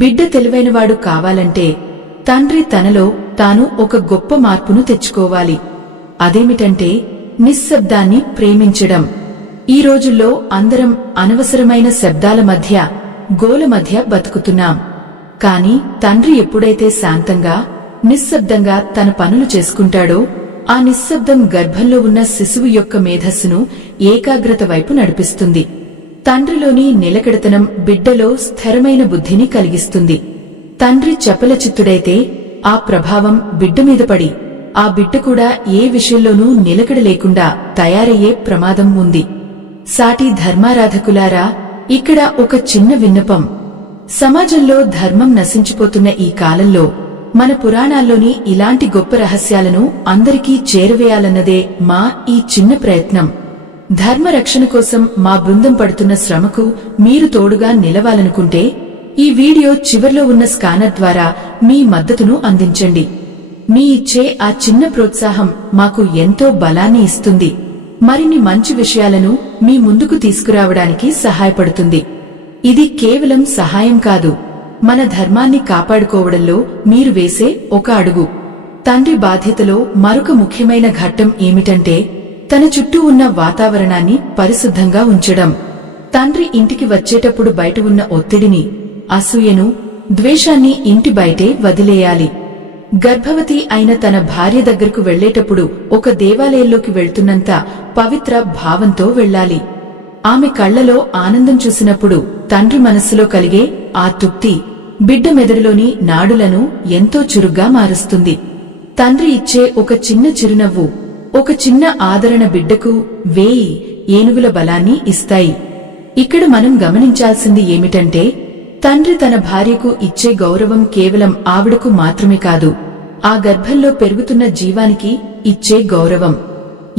బిడ్డ తెలివైనవాడు కావాలంటే తండ్రి తనలో తాను ఒక గొప్ప మార్పును తెచ్చుకోవాలి. అదేమిటంటే నిశ్శబ్దాన్ని ప్రేమించడం. ఈ రోజుల్లో అందరం అనవసరమైన శబ్దాల మధ్య, గోల మధ్య బతుకుతున్నాం. కాని తండ్రి ఎప్పుడైతే శాంతంగా, నిశ్శబ్దంగా తన పనులు చేసుకుంటాడో ఆ నిశ్శబ్దం గర్భంలో ఉన్న శిశువు యొక్క మేధస్సును ఏకాగ్రత వైపు నడిపిస్తుంది. తండ్రిలోని నిలకడతనం బిడ్డలో స్థిరమైన బుద్ధిని కలిగిస్తుంది. తండ్రి చపలచిత్తుడైతే ఆ ప్రభావం బిడ్డ మీద పడి ఆ బిడ్డ కూడా ఏ విషయంలోనూ నిలకడ లేకుండా తయారయ్యే ప్రమాదం ఉంది. సాటి ధర్మారాధకులారా, ఇక్కడ ఒక చిన్న విన్నపం. సమాజంలో ధర్మం నశించిపోతున్న ఈ కాలంలో మన పురాణాల్లోని ఇలాంటి గొప్ప రహస్యాలను అందరికీ చేరవేయాలన్నదే మా ఈ చిన్న ప్రయత్నం. ధర్మ రక్షణ కోసం మా బృందం పడుతున్న శ్రమకు మీరు తోడుగా నిలవాలనుకుంటే ఈ వీడియో చివర్లో ఉన్న స్కానర్ ద్వారా మీ మద్దతును అందించండి. మీ ఇచ్చే ఆ చిన్న ప్రోత్సాహం మాకు ఎంతో బలాన్ని ఇస్తుంది. మరిన్ని మంచి విషయాలను మీ ముందుకు తీసుకురావడానికి సహాయపడుతుంది. ఇది కేవలం సహాయం కాదు, మన ధర్మాన్ని కాపాడుకోవడంలో మీరు వేసే ఒక అడుగు. తండ్రి బాధ్యతలో మరొక ముఖ్యమైన ఘట్టం ఏమిటంటే తన చుట్టూ ఉన్న వాతావరణాన్ని పరిశుద్ధంగా ఉంచడం, తండ్రి ఇంటికి వచ్చేటప్పుడు బయట ఉన్న ఒత్తిడిని, అసూయను, ద్వేషాన్ని ఇంటి బయటే వదిలేయాలి. గర్భవతి అయిన తన భార్య దగ్గరకు వెళ్లేటప్పుడు ఒక దేవాలయంలోకి వెళ్తున్నంత పవిత్ర భావంతో వెళ్ళాలి. ఆమె కళ్లలో ఆనందం చూసినప్పుడు తండ్రి మనస్సులో కలిగే ఆ తృప్తి బిడ్డ మెదడులోని నాడులను ఎంతో చురుగ్గా మారుస్తుంది. తండ్రి ఇచ్చే ఒక చిన్న చిరునవ్వు, ఒక చిన్న ఆదరణ బిడ్డకు 1000 ఏనుగుల బలాన్ని ఇస్తాయి. ఇక్కడ మనం గమనించాల్సింది ఏమిటంటే, తండ్రి తన భార్యకు ఇచ్చే గౌరవం కేవలం ఆవిడకు మాత్రమే కాదు, ఆ గర్భంలో పెరుగుతున్న జీవానికి ఇచ్చే గౌరవం.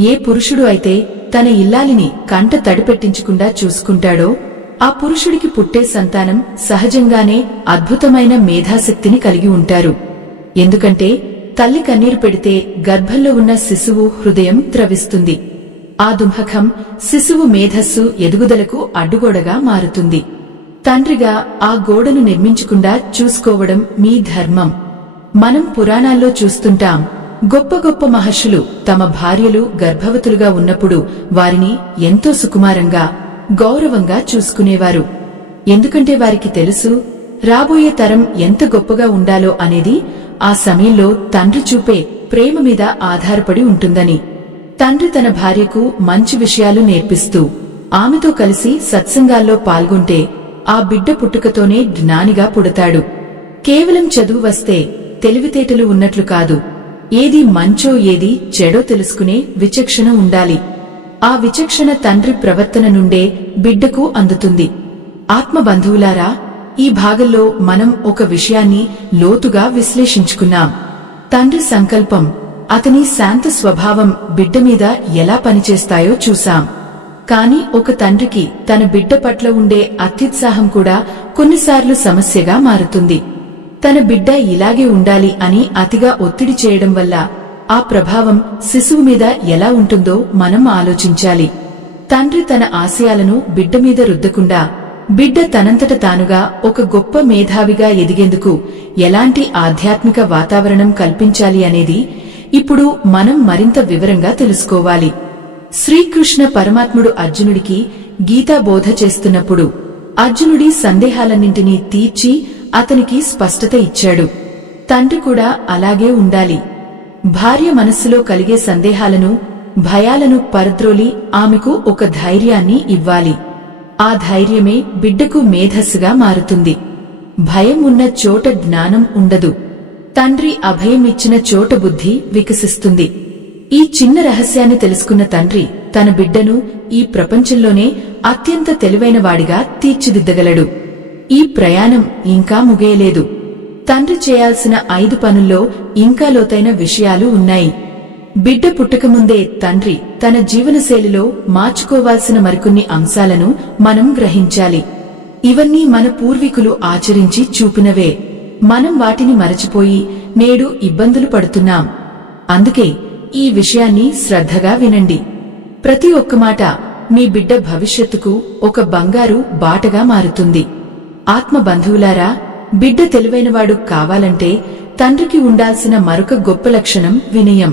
ఏ పురుషుడు అయితే తన ఇల్లాలిని కంట తడిపెట్టించకుండా చూసుకుంటాడో, ఆ పురుషుడికి పుట్టే సంతానం సహజంగానే అద్భుతమైన మేధాశక్తిని కలిగి ఉంటారు. ఎందుకంటే తల్లి కన్నీరు పెడితే గర్భంలో ఉన్న శిశువు హృదయం ద్రవిస్తుంది. ఆ దుంహకం శిశువు మేధస్సు ఎదుగుదలకు అడ్డుగోడగా మారుతుంది. తండ్రిగా ఆ గోడను నిర్మించకుండా చూసుకోవడం మీ ధర్మం. మనం పురాణాల్లో చూస్తుంటాం, గొప్ప గొప్ప మహర్షులు తమ భార్యలు గర్భవతులుగా ఉన్నప్పుడు వారిని ఎంతో సుకుమారంగా, గౌరవంగా చూసుకునేవారు. ఎందుకంటే వారికి తెలుసు, రాబోయే తరం ఎంత గొప్పగా ఉండాలో అనేది ఆ సమయంలో తండ్రి చూపే ప్రేమ మీద ఆధారపడి ఉంటుందని. తండ్రి తన భార్యకు మంచి విషయాలు నేర్పిస్తూ ఆమెతో కలిసి సత్సంగాల్లో పాల్గొంటే ఆ బిడ్డ పుట్టుకతోనే జ్ఞానిగా పుడతాడు. కేవలం చదువు వస్తే తెలివితేటలు ఉన్నట్లు కాదు, ఏది మంచో ఏది చెడో తెలుసుకునే విచక్షణ ఉండాలి. ఆ విచక్షణ తండ్రి ప్రవర్తన నుండే బిడ్డకు అందుతుంది. ఆత్మబంధువులారా, ఈ భాగంలో మనం ఒక విషయాన్ని లోతుగా విశ్లేషించుకున్నాం. తండ్రి సంకల్పం, అతని శాంత స్వభావం బిడ్డ మీద ఎలా పనిచేస్తాయో చూశాం. కాని ఒక తండ్రికి తన బిడ్డ పట్ల ఉండే అత్యుత్సాహం కూడా కొన్నిసార్లు సమస్యగా మారుతుంది. తన బిడ్డ ఇలాగే ఉండాలి అని అతిగా ఒత్తిడి చేయడం వల్ల ఆ ప్రభావం శిశువు మీద ఎలా ఉంటుందో మనం ఆలోచించాలి. తండ్రి తన ఆశయాలను బిడ్డ మీద రుద్దకుండా, బిడ్డ తనంతట తానుగా ఒక గొప్ప మేధావిగా ఎదిగేందుకు ఎలాంటి ఆధ్యాత్మిక వాతావరణం కల్పించాలి అనేది ఇప్పుడు మనం మరింత వివరంగా తెలుసుకోవాలి. శ్రీకృష్ణ పరమాత్ముడు అర్జునుడికి గీతా బోధ చేస్తున్నప్పుడు అర్జునుడి సందేహాలన్నింటినీ తీర్చి అతనికి స్పష్టత ఇచ్చాడు. తండ్రి కూడా అలాగే ఉండాలి. భార్య మనస్సులో కలిగే సందేహాలను, భయాలను పరద్రోలి ఆమెకు ఒక ధైర్యాన్ని ఇవ్వాలి. ఆ ధైర్యమే బిడ్డకు మేధస్సుగా మారుతుంది. భయం ఉన్న చోట జ్ఞానం ఉండదు. తండ్రి అభయం ఇచ్చిన చోట బుద్ధి వికసిస్తుంది. ఈ చిన్న రహస్యాన్ని తెలుసుకున్న తండ్రి తన బిడ్డను ఈ ప్రపంచంలోనే అత్యంత తెలివైనవాడిగా తీర్చిదిద్దగలడు. ఈ ప్రయాణం ఇంకా ముగియలేదు. తండ్రి చేయాల్సిన 5 పనుల్లో ఇంకా లోతైన విషయాలు ఉన్నాయి. బిడ్డ పుట్టకముందే తండ్రి తన జీవనశైలిలో మార్చుకోవాల్సిన మరికొన్ని అంశాలను మనం గ్రహించాలి. ఇవన్నీ మన పూర్వీకులు ఆచరించి చూపినవే. మనం వాటిని మరచిపోయి నేడు ఇబ్బందులు పడుతున్నాం. అందుకే ఈ విషయాన్ని శ్రద్ధగా వినండి. ప్రతి ఒక్క మాట మీ బిడ్డ భవిష్యత్తుకు ఒక బంగారు బాటగా మారుతుంది. ఆత్మ బంధువులారా, బిడ్డ తెలివైనవాడు కావాలంటే తండ్రికి ఉండాల్సిన మరొక గొప్ప లక్షణం వినయం.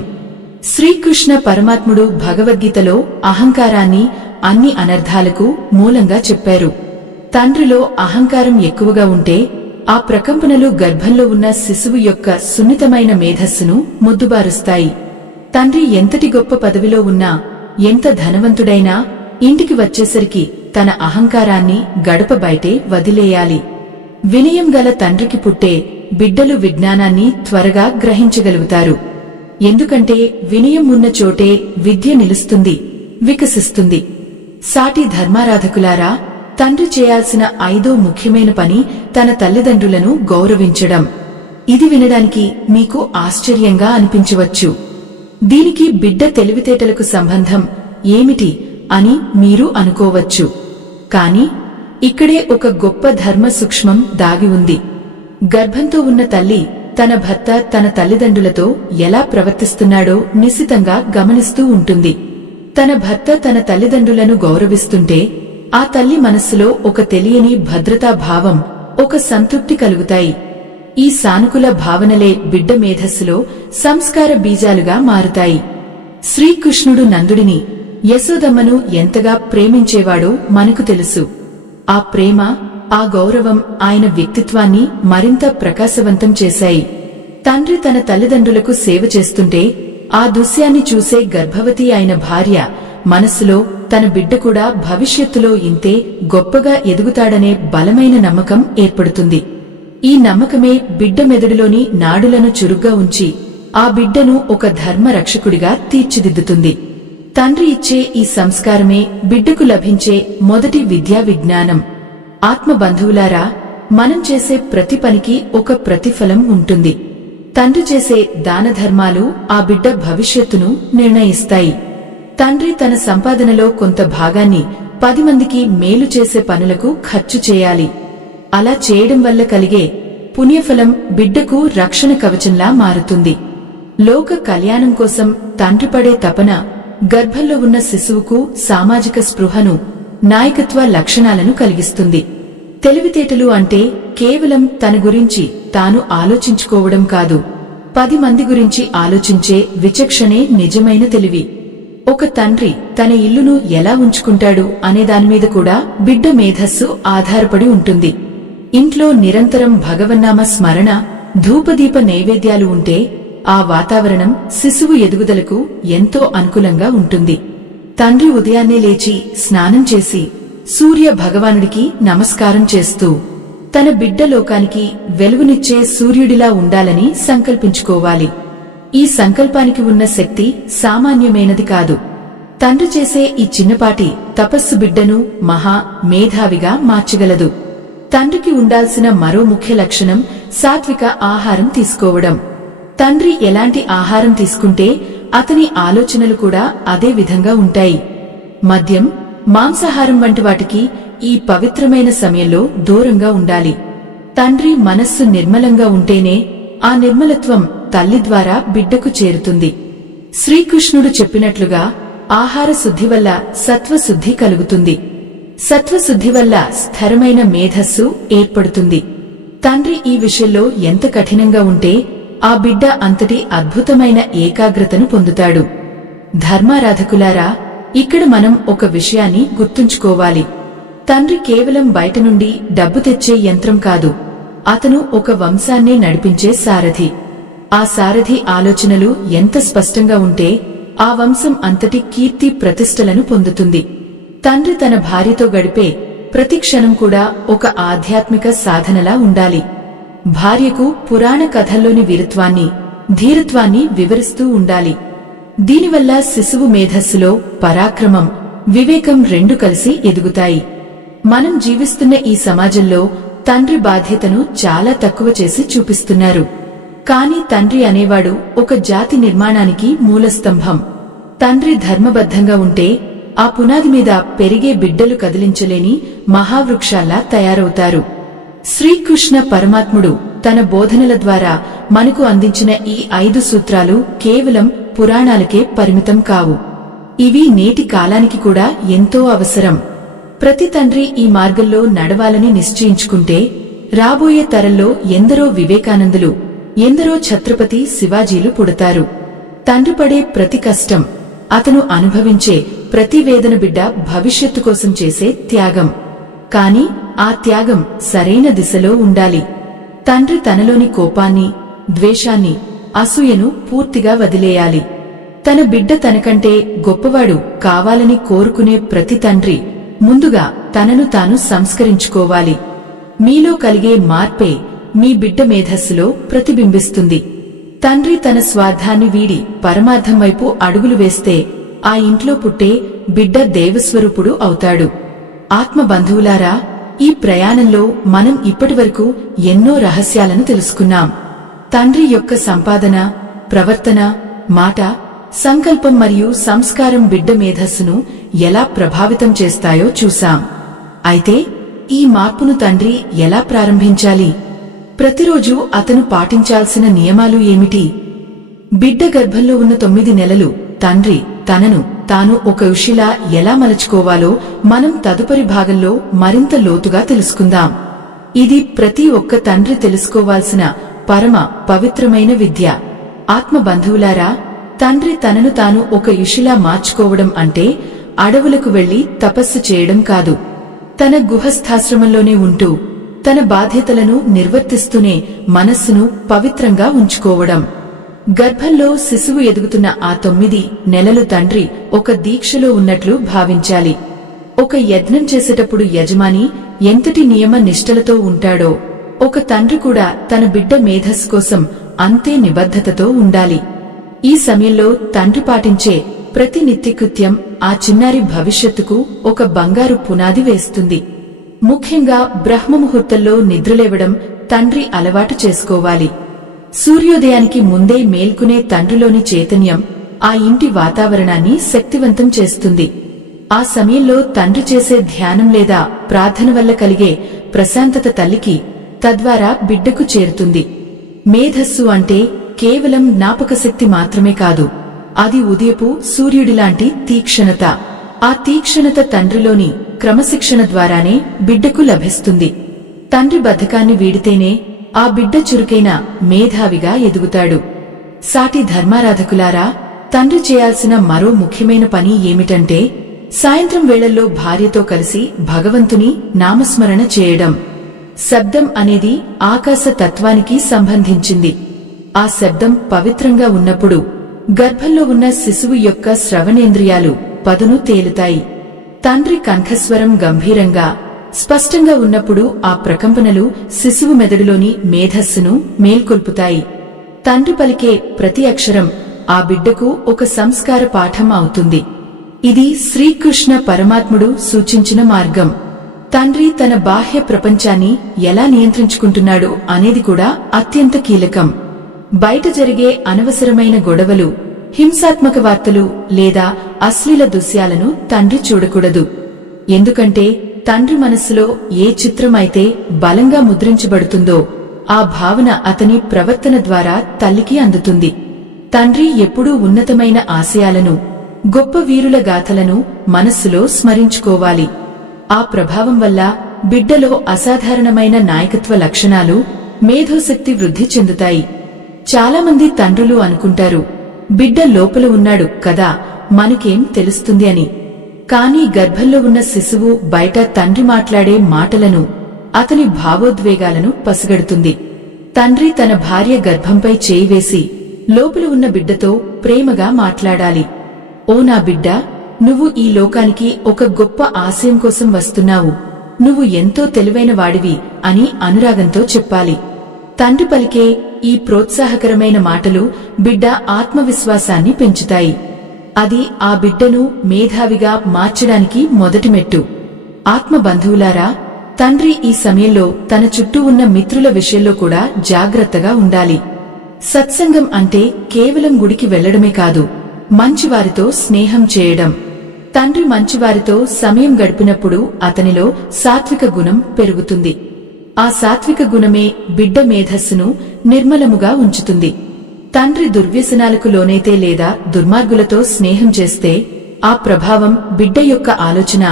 శ్రీకృష్ణ పరమాత్ముడు భగవద్గీతలో అహంకారాన్ని అన్ని అనర్థాలకు మూలంగా చెప్పారు. తండ్రిలో అహంకారం ఎక్కువగా ఉంటే ఆ ప్రకంపనలు గర్భంలో ఉన్న శిశువు యొక్క సున్నితమైన మేధస్సును మొద్దుబారుస్తాయి. తండ్రి ఎంతటి గొప్ప పదవిలో ఉన్నా, ఎంత ధనవంతుడైనా ఇంటికి వచ్చేసరికి తన అహంకారాన్ని గడప బయటే వదిలేయాలి. వినయం గల తండ్రికి పుట్టే బిడ్డలు విజ్ఞానాన్ని త్వరగా గ్రహించగలుగుతారు. ఎందుకంటే వినయం ఉన్న చోటే విద్య నిలుస్తుంది, వికసిస్తుంది. సాటి ధర్మారాధకులారా, తండ్రి చేయాల్సిన 5వ ముఖ్యమైన పని తన తల్లిదండ్రులను గౌరవించడం. ఇది వినడానికి మీకు ఆశ్చర్యంగా అనిపించవచ్చు. దీనికి బిడ్డ తెలివితేటలకు సంబంధం ఏమిటి అని మీరు అనుకోవచ్చు. కాని ఇక్కడే ఒక గొప్ప ధర్మ సూక్ష్మం దాగి ఉంది. గర్భంతో ఉన్న తల్లి తన భర్త తన తల్లిదండ్రులతో ఎలా ప్రవర్తిస్తున్నాడో నిశితంగా గమనిస్తూ ఉంటుంది. తన భర్త తన తల్లిదండ్రులను గౌరవిస్తుంటే ఆ తల్లి మనస్సులో ఒక తెలియని భద్రతా భావం, ఒక సంతృప్తి కలుగుతాయి. ఈ సానుకూల భావనలే బిడ్డ మేధస్సులో సంస్కార బీజాలుగా మారుతాయి. శ్రీకృష్ణుడు నందుడిని యశోదమ్మను ఎంతగా ప్రేమించేవాడో మనకు తెలుసు. ఆ ప్రేమ, ఆ గౌరవం ఆయన వ్యక్తిత్వాన్ని మరింత ప్రకాశవంతం చేశాయి. తండ్రి తన తల్లిదండ్రులకు సేవ చేస్తుంటే ఆ దృశ్యాన్ని చూసే గర్భవతి అయిన భార్య మనస్సులో తన బిడ్డ కూడా భవిష్యత్తులో ఇంతే గొప్పగా ఎదుగుతాడనే బలమైన నమ్మకం ఏర్పడుతుంది. ఈ నమ్మకమే బిడ్డ మెదడులోని నాడులను చురుగ్గా ఉంచి ఆ బిడ్డను ఒక ధర్మ రక్షకుడిగా తీర్చిదిద్దుతుంది. తండ్రి ఇచ్చే ఈ సంస్కారమే బిడ్డకు లభించే మొదటి విద్యా విజ్ఞానం. ఆత్మబంధువులారా, మనం చేసే ప్రతి పనికి ఒక ప్రతిఫలం ఉంటుంది. తండ్రి చేసే దానధర్మాలు ఆ బిడ్డ భవిష్యత్తును నిర్ణయిస్తాయి. తండ్రి తన సంపాదనలో కొంత భాగాన్ని 10 మందికి మేలు చేసే పనులకు ఖర్చు చేయాలి. అలా చేయడం వల్ల కలిగే పుణ్యఫలం బిడ్డకు రక్షణ కవచంలా మారుతుంది. లోక కళ్యాణం కోసం తండ్రి పడే తపన గర్భంలో ఉన్న శిశువుకు సామాజిక స్పృహను, నాయకత్వ లక్షణాలను కలిగిస్తుంది. తెలివితేటలు అంటే కేవలం తన గురించి తాను ఆలోచించుకోవడం కాదు, 10 మంది గురించి ఆలోచించే విచక్షణే నిజమైన తెలివి. ఒక తండ్రి తన ఇల్లును ఎలా ఉంచుకుంటాడు అనే దానిమీద కూడా బిడ్డ మేధస్సు ఆధారపడి ఉంటుంది. ఇంట్లో నిరంతరం భగవన్నామ స్మరణ, ధూపదీప నైవేద్యాలు ఉంటే ఆ వాతావరణం శిశువు ఎదుగుదలకు ఎంతో అనుకూలంగా ఉంటుంది. తండ్రి ఉదయాన్నే లేచి స్నానం చేసి సూర్య భగవానుడికి నమస్కారం చేస్తూ తన బిడ్డ లోకానికి వెలుగునిచ్చే సూర్యుడిలా ఉండాలని సంకల్పించుకోవాలి. ఈ సంకల్పానికి ఉన్న శక్తి సామాన్యమైనది కాదు. తండ్రి చేసే ఈ చిన్నపాటి తపస్సు బిడ్డను మహా మేధావిగా మార్చగలదు. తండ్రికి ఉండాల్సిన మరో ముఖ్య లక్షణం సాత్విక ఆహారం తీసుకోవడం. తండ్రి ఎలాంటి ఆహారం తీసుకుంటే అతని ఆలోచనలు కూడా అదే విధంగా ఉంటాయి. మద్యం, మాంసాహారం వంటి వాటికి ఈ పవిత్రమైన సమయంలో దూరంగా ఉండాలి. తండ్రి మనస్సు నిర్మలంగా ఉంటేనే ఆ నిర్మలత్వం తల్లి ద్వారా బిడ్డకు చేరుతుంది. శ్రీకృష్ణుడు చెప్పినట్లుగా ఆహార శుద్ధి వల్ల సత్వశుద్ధి కలుగుతుంది. సత్వశుద్ధి వల్ల స్థిరమైన మేధస్సు ఏర్పడుతుంది. తండ్రి ఈ విషయంలో ఎంత కఠినంగా ఉంటే ఆ బిడ్డ అంతటి అద్భుతమైన ఏకాగ్రతను పొందుతాడు. ధర్మారాధకులారా, ఇక్కడ మనం ఒక విషయాన్ని గుర్తుంచుకోవాలి. తండ్రి కేవలం బయట నుండి డబ్బు తెచ్చే యంత్రం కాదు, అతను ఒక వంశాన్నే నడిపించే సారథి. ఆ సారథి ఆలోచనలు ఎంత స్పష్టంగా ఉంటే ఆ వంశం అంతటి కీర్తి ప్రతిష్టలను పొందుతుంది. తండ్రి తన భార్యతో గడిపే ప్రతి క్షణం కూడా ఒక ఆధ్యాత్మిక సాధనలా ఉండాలి. భార్యకు పురాణ కథల్లోని వీరత్వాన్ని, ధీరత్వాన్ని వివరిస్తూ ఉండాలి. దీనివల్ల శిశువు మేధస్సులో పరాక్రమం, వివేకం రెండు కలిసి ఎదుగుతాయి. మనం జీవిస్తున్న ఈ సమాజంలో తండ్రి బాధ్యతను చాలా తక్కువ చేసి చూపిస్తున్నారు. కాని తండ్రి అనేవాడు ఒక జాతి నిర్మాణానికి మూలస్తంభం. తండ్రి ధర్మబద్ధంగా ఉంటే ఆ పునాది మీద పెరిగే బిడ్డలు కదిలించలేని మహావృక్షాల్లా తయారవుతారు. శ్రీకృష్ణ పరమాత్ముడు తన బోధనల ద్వారా మనకు అందించిన ఈ 5 సూత్రాలు కేవలం పురాణాలకే పరిమితం కావు. ఇవి నేటి కాలానికి కూడా ఎంతో అవసరం. ప్రతి తండ్రి ఈ మార్గంలో నడవాలని నిశ్చయించుకుంటే రాబోయే తరంలో ఎందరో వివేకానందులు, ఎందరో ఛత్రపతి శివాజీలు పుడతారు. తండ్రి పడే ప్రతి కష్టం, అతను అనుభవించే ప్రతి వేదన బిడ్డ భవిష్యత్తు కోసం చేసే త్యాగం. కాని ఆ త్యాగం సరైన దిశలో ఉండాలి. తండ్రి తనలోని కోపాన్ని, ద్వేషాన్ని, అసూయను పూర్తిగా వదిలేయాలి. తన బిడ్డ తనకంటే గొప్పవాడు కావాలని కోరుకునే ప్రతి తండ్రి ముందుగా తనను తాను సంస్కరించుకోవాలి. మీలో కలిగే మార్పే మీ బిడ్డ మేధస్సులో ప్రతిబింబిస్తుంది. తండ్రి తన స్వార్థాన్ని వీడి పరమార్థం వైపు అడుగులు వేస్తే ఆ ఇంట్లో పుట్టే బిడ్డ దేవస్వరూపుడు అవుతాడు. ఆత్మబంధువులారా, ఈ ప్రయాణంలో మనం ఇప్పటివరకు ఎన్నో రహస్యాలను తెలుసుకున్నాం. తండ్రి యొక్క సంపాదన, ప్రవర్తన, మాట, సంకల్పం మరియు సంస్కారం బిడ్డ మేధస్సును ఎలా ప్రభావితం చేస్తాయో చూశాం. అయితే ఈ మార్పును తండ్రి ఎలా ప్రారంభించాలి? ప్రతిరోజు అతను పాటించాల్సిన నియమాలు ఏమిటి? బిడ్డ గర్భంలో ఉన్న 9 నెలలు తండ్రి తనను తాను ఒక ఋషిలా ఎలా మలచుకోవాలో మనం తదుపరి భాగంలో మరింత లోతుగా తెలుసుకుందాం. ఇది ప్రతి ఒక్క తండ్రి తెలుసుకోవాల్సిన పరమ పవిత్రమైన విద్య. ఆత్మబంధువులారా, తండ్రి తనను తాను ఒక ఋషిలా మార్చుకోవడం అంటే అడవులకు వెళ్లి తపస్సు చేయడం కాదు, తన గుహస్థాశ్రమంలోనే ఉంటూ తన బాధ్యతలను నిర్వర్తిస్తూనే మనస్సును పవిత్రంగా ఉంచుకోవడం. గర్భంలో శిశువు ఎదుగుతున్న ఆ 9 నెలలు తండ్రి ఒక దీక్షలో ఉన్నట్లు భావించాలి. ఒక యజ్ఞం చేసేటప్పుడు యజమాని ఎంతటి నియమ నిష్టలతో ఉంటాడో, ఒక తండ్రి కూడా తన బిడ్డ మేధస్సు కోసం అంతే నిబద్ధతతో ఉండాలి. ఈ సమయంలో తండ్రి పాటించే ప్రతి నిత్యకృత్యం ఆ చిన్నారి భవిష్యత్తుకు ఒక బంగారు పునాది వేస్తుంది. ముఖ్యంగా బ్రహ్మముహూర్తంలో నిద్రలేవడం తండ్రి అలవాటు చేసుకోవాలి. సూర్యోదయానికి ముందే మేల్కునే తండ్రిలోని చైతన్యం ఆ ఇంటి వాతావరణాన్ని శక్తివంతం చేస్తుంది. ఆ సమయంలో తండ్రి చేసే ధ్యానం లేదా ప్రార్థన వల్ల కలిగే ప్రశాంతత తల్లికి, తద్వారా బిడ్డకు చేరుతుంది. మేధస్సు అంటే కేవలం జ్ఞాపకశక్తి మాత్రమే కాదు, అది ఉదయపు సూర్యుడిలాంటి తీక్షణత. ఆ తీక్షణత తండ్రిలోని క్రమశిక్షణ ద్వారానే బిడ్డకు లభిస్తుంది. తండ్రి బద్ధకాన్ని వీడితేనే ఆ బిడ్డ చురుకైన మేధావిగా ఎదుగుతాడు. సాటి ధర్మారాధకులారా, తండ్రి చేయాల్సిన మరో ముఖ్యమైన పని ఏమిటంటే సాయంత్రం వేళల్లో భార్యతో కలిసి భగవంతుని నామస్మరణ చేయడం. శబ్దం అనేది ఆకాశ తత్వానికి సంబంధించింది. ఆ శబ్దం పవిత్రంగా ఉన్నప్పుడు గర్భంలో ఉన్న శిశువు యొక్క శ్రవణేంద్రియాలు పదును తేలుతాయి. తండ్రి కంఠస్వరం గంభీరంగా స్పష్టంగా ఉన్నప్పుడు ఆ ప్రకంపనలు శిశువు మెదడులోని మేధస్సును మేల్కొల్పుతాయి. తండ్రి పలికే ప్రతి అక్షరం ఆ బిడ్డకు ఒక సంస్కార పాఠం అవుతుంది. ఇది శ్రీకృష్ణ పరమాత్ముడు సూచించిన మార్గం. తండ్రి తన బాహ్య ప్రపంచాన్ని ఎలా నియంత్రించుకుంటున్నాడు అనేది కూడా అత్యంత కీలకం. బయట జరిగే అనవసరమైన గొడవలు, హింసాత్మక వార్తలు లేదా అశ్లీల దృశ్యాలను తండ్రి చూడకూడదు. ఎందుకంటే తండ్రి మనస్సులో ఏ చిత్రమైతే బలంగా ముద్రించబడుతుందో ఆ భావన అతని ప్రవర్తన ద్వారా తల్లికి అందుతుంది. తండ్రి ఎప్పుడూ ఉన్నతమైన ఆశయాలను, గొప్ప వీరుల గాథలను మనస్సులో స్మరించుకోవాలి. ఆ ప్రభావం వల్ల బిడ్డలో అసాధారణమైన నాయకత్వ లక్షణాలు, మేధోశక్తి వృద్ధి చెందుతాయి. చాలామంది తండ్రులు అనుకుంటారు, బిడ్డ లోపల ఉన్నాడు కదా, మనకేం తెలుస్తుంది అని. కానీ గర్భంలో ఉన్న శిశువు బయట తండ్రి మాట్లాడే మాటలను, అతని భావోద్వేగాలను పసిగడుతుంది. తండ్రి తన భార్య గర్భంపై చేయి వేసి లోపల ఉన్న బిడ్డతో ప్రేమగా మాట్లాడాలి. ఓ నా బిడ్డ, నువ్వు ఈ లోకానికి ఒక గొప్ప ఆశయం కోసం వస్తున్నావు. నువ్వు ఎంతో తెలివైన వాడివి అని అనురాగంతో చెప్పాలి. తండ్రి పలికే ఈ ప్రోత్సాహకరమైన మాటలు బిడ్డ ఆత్మవిశ్వాసాన్ని పెంచుతాయి. అది ఆ బిడ్డను మేధావిగా మార్చడానికి మొదటి మెట్టు. ఆత్మ బంధువులారా, తండ్రి ఈ సమయంలో తన చుట్టూ ఉన్న మిత్రుల విషయంలో కూడా జాగ్రత్తగా ఉండాలి. సత్సంగం అంటే కేవలం గుడికి వెళ్లడమే కాదు, మంచివారితో స్నేహం చేయడం. తండ్రి మంచివారితో సమయం గడిపినప్పుడు అతనిలో సాత్విక గుణం పెరుగుతుంది. ఆ సాత్విక గుణమే బిడ్డ మేధస్సును నిర్మలముగా ఉంచుతుంది. తండ్రి దుర్వ్యసనాలకు లోనైతే లేదా దుర్మార్గులతో స్నేహం చేస్తే ఆ ప్రభావం బిడ్డ యొక్క ఆలోచన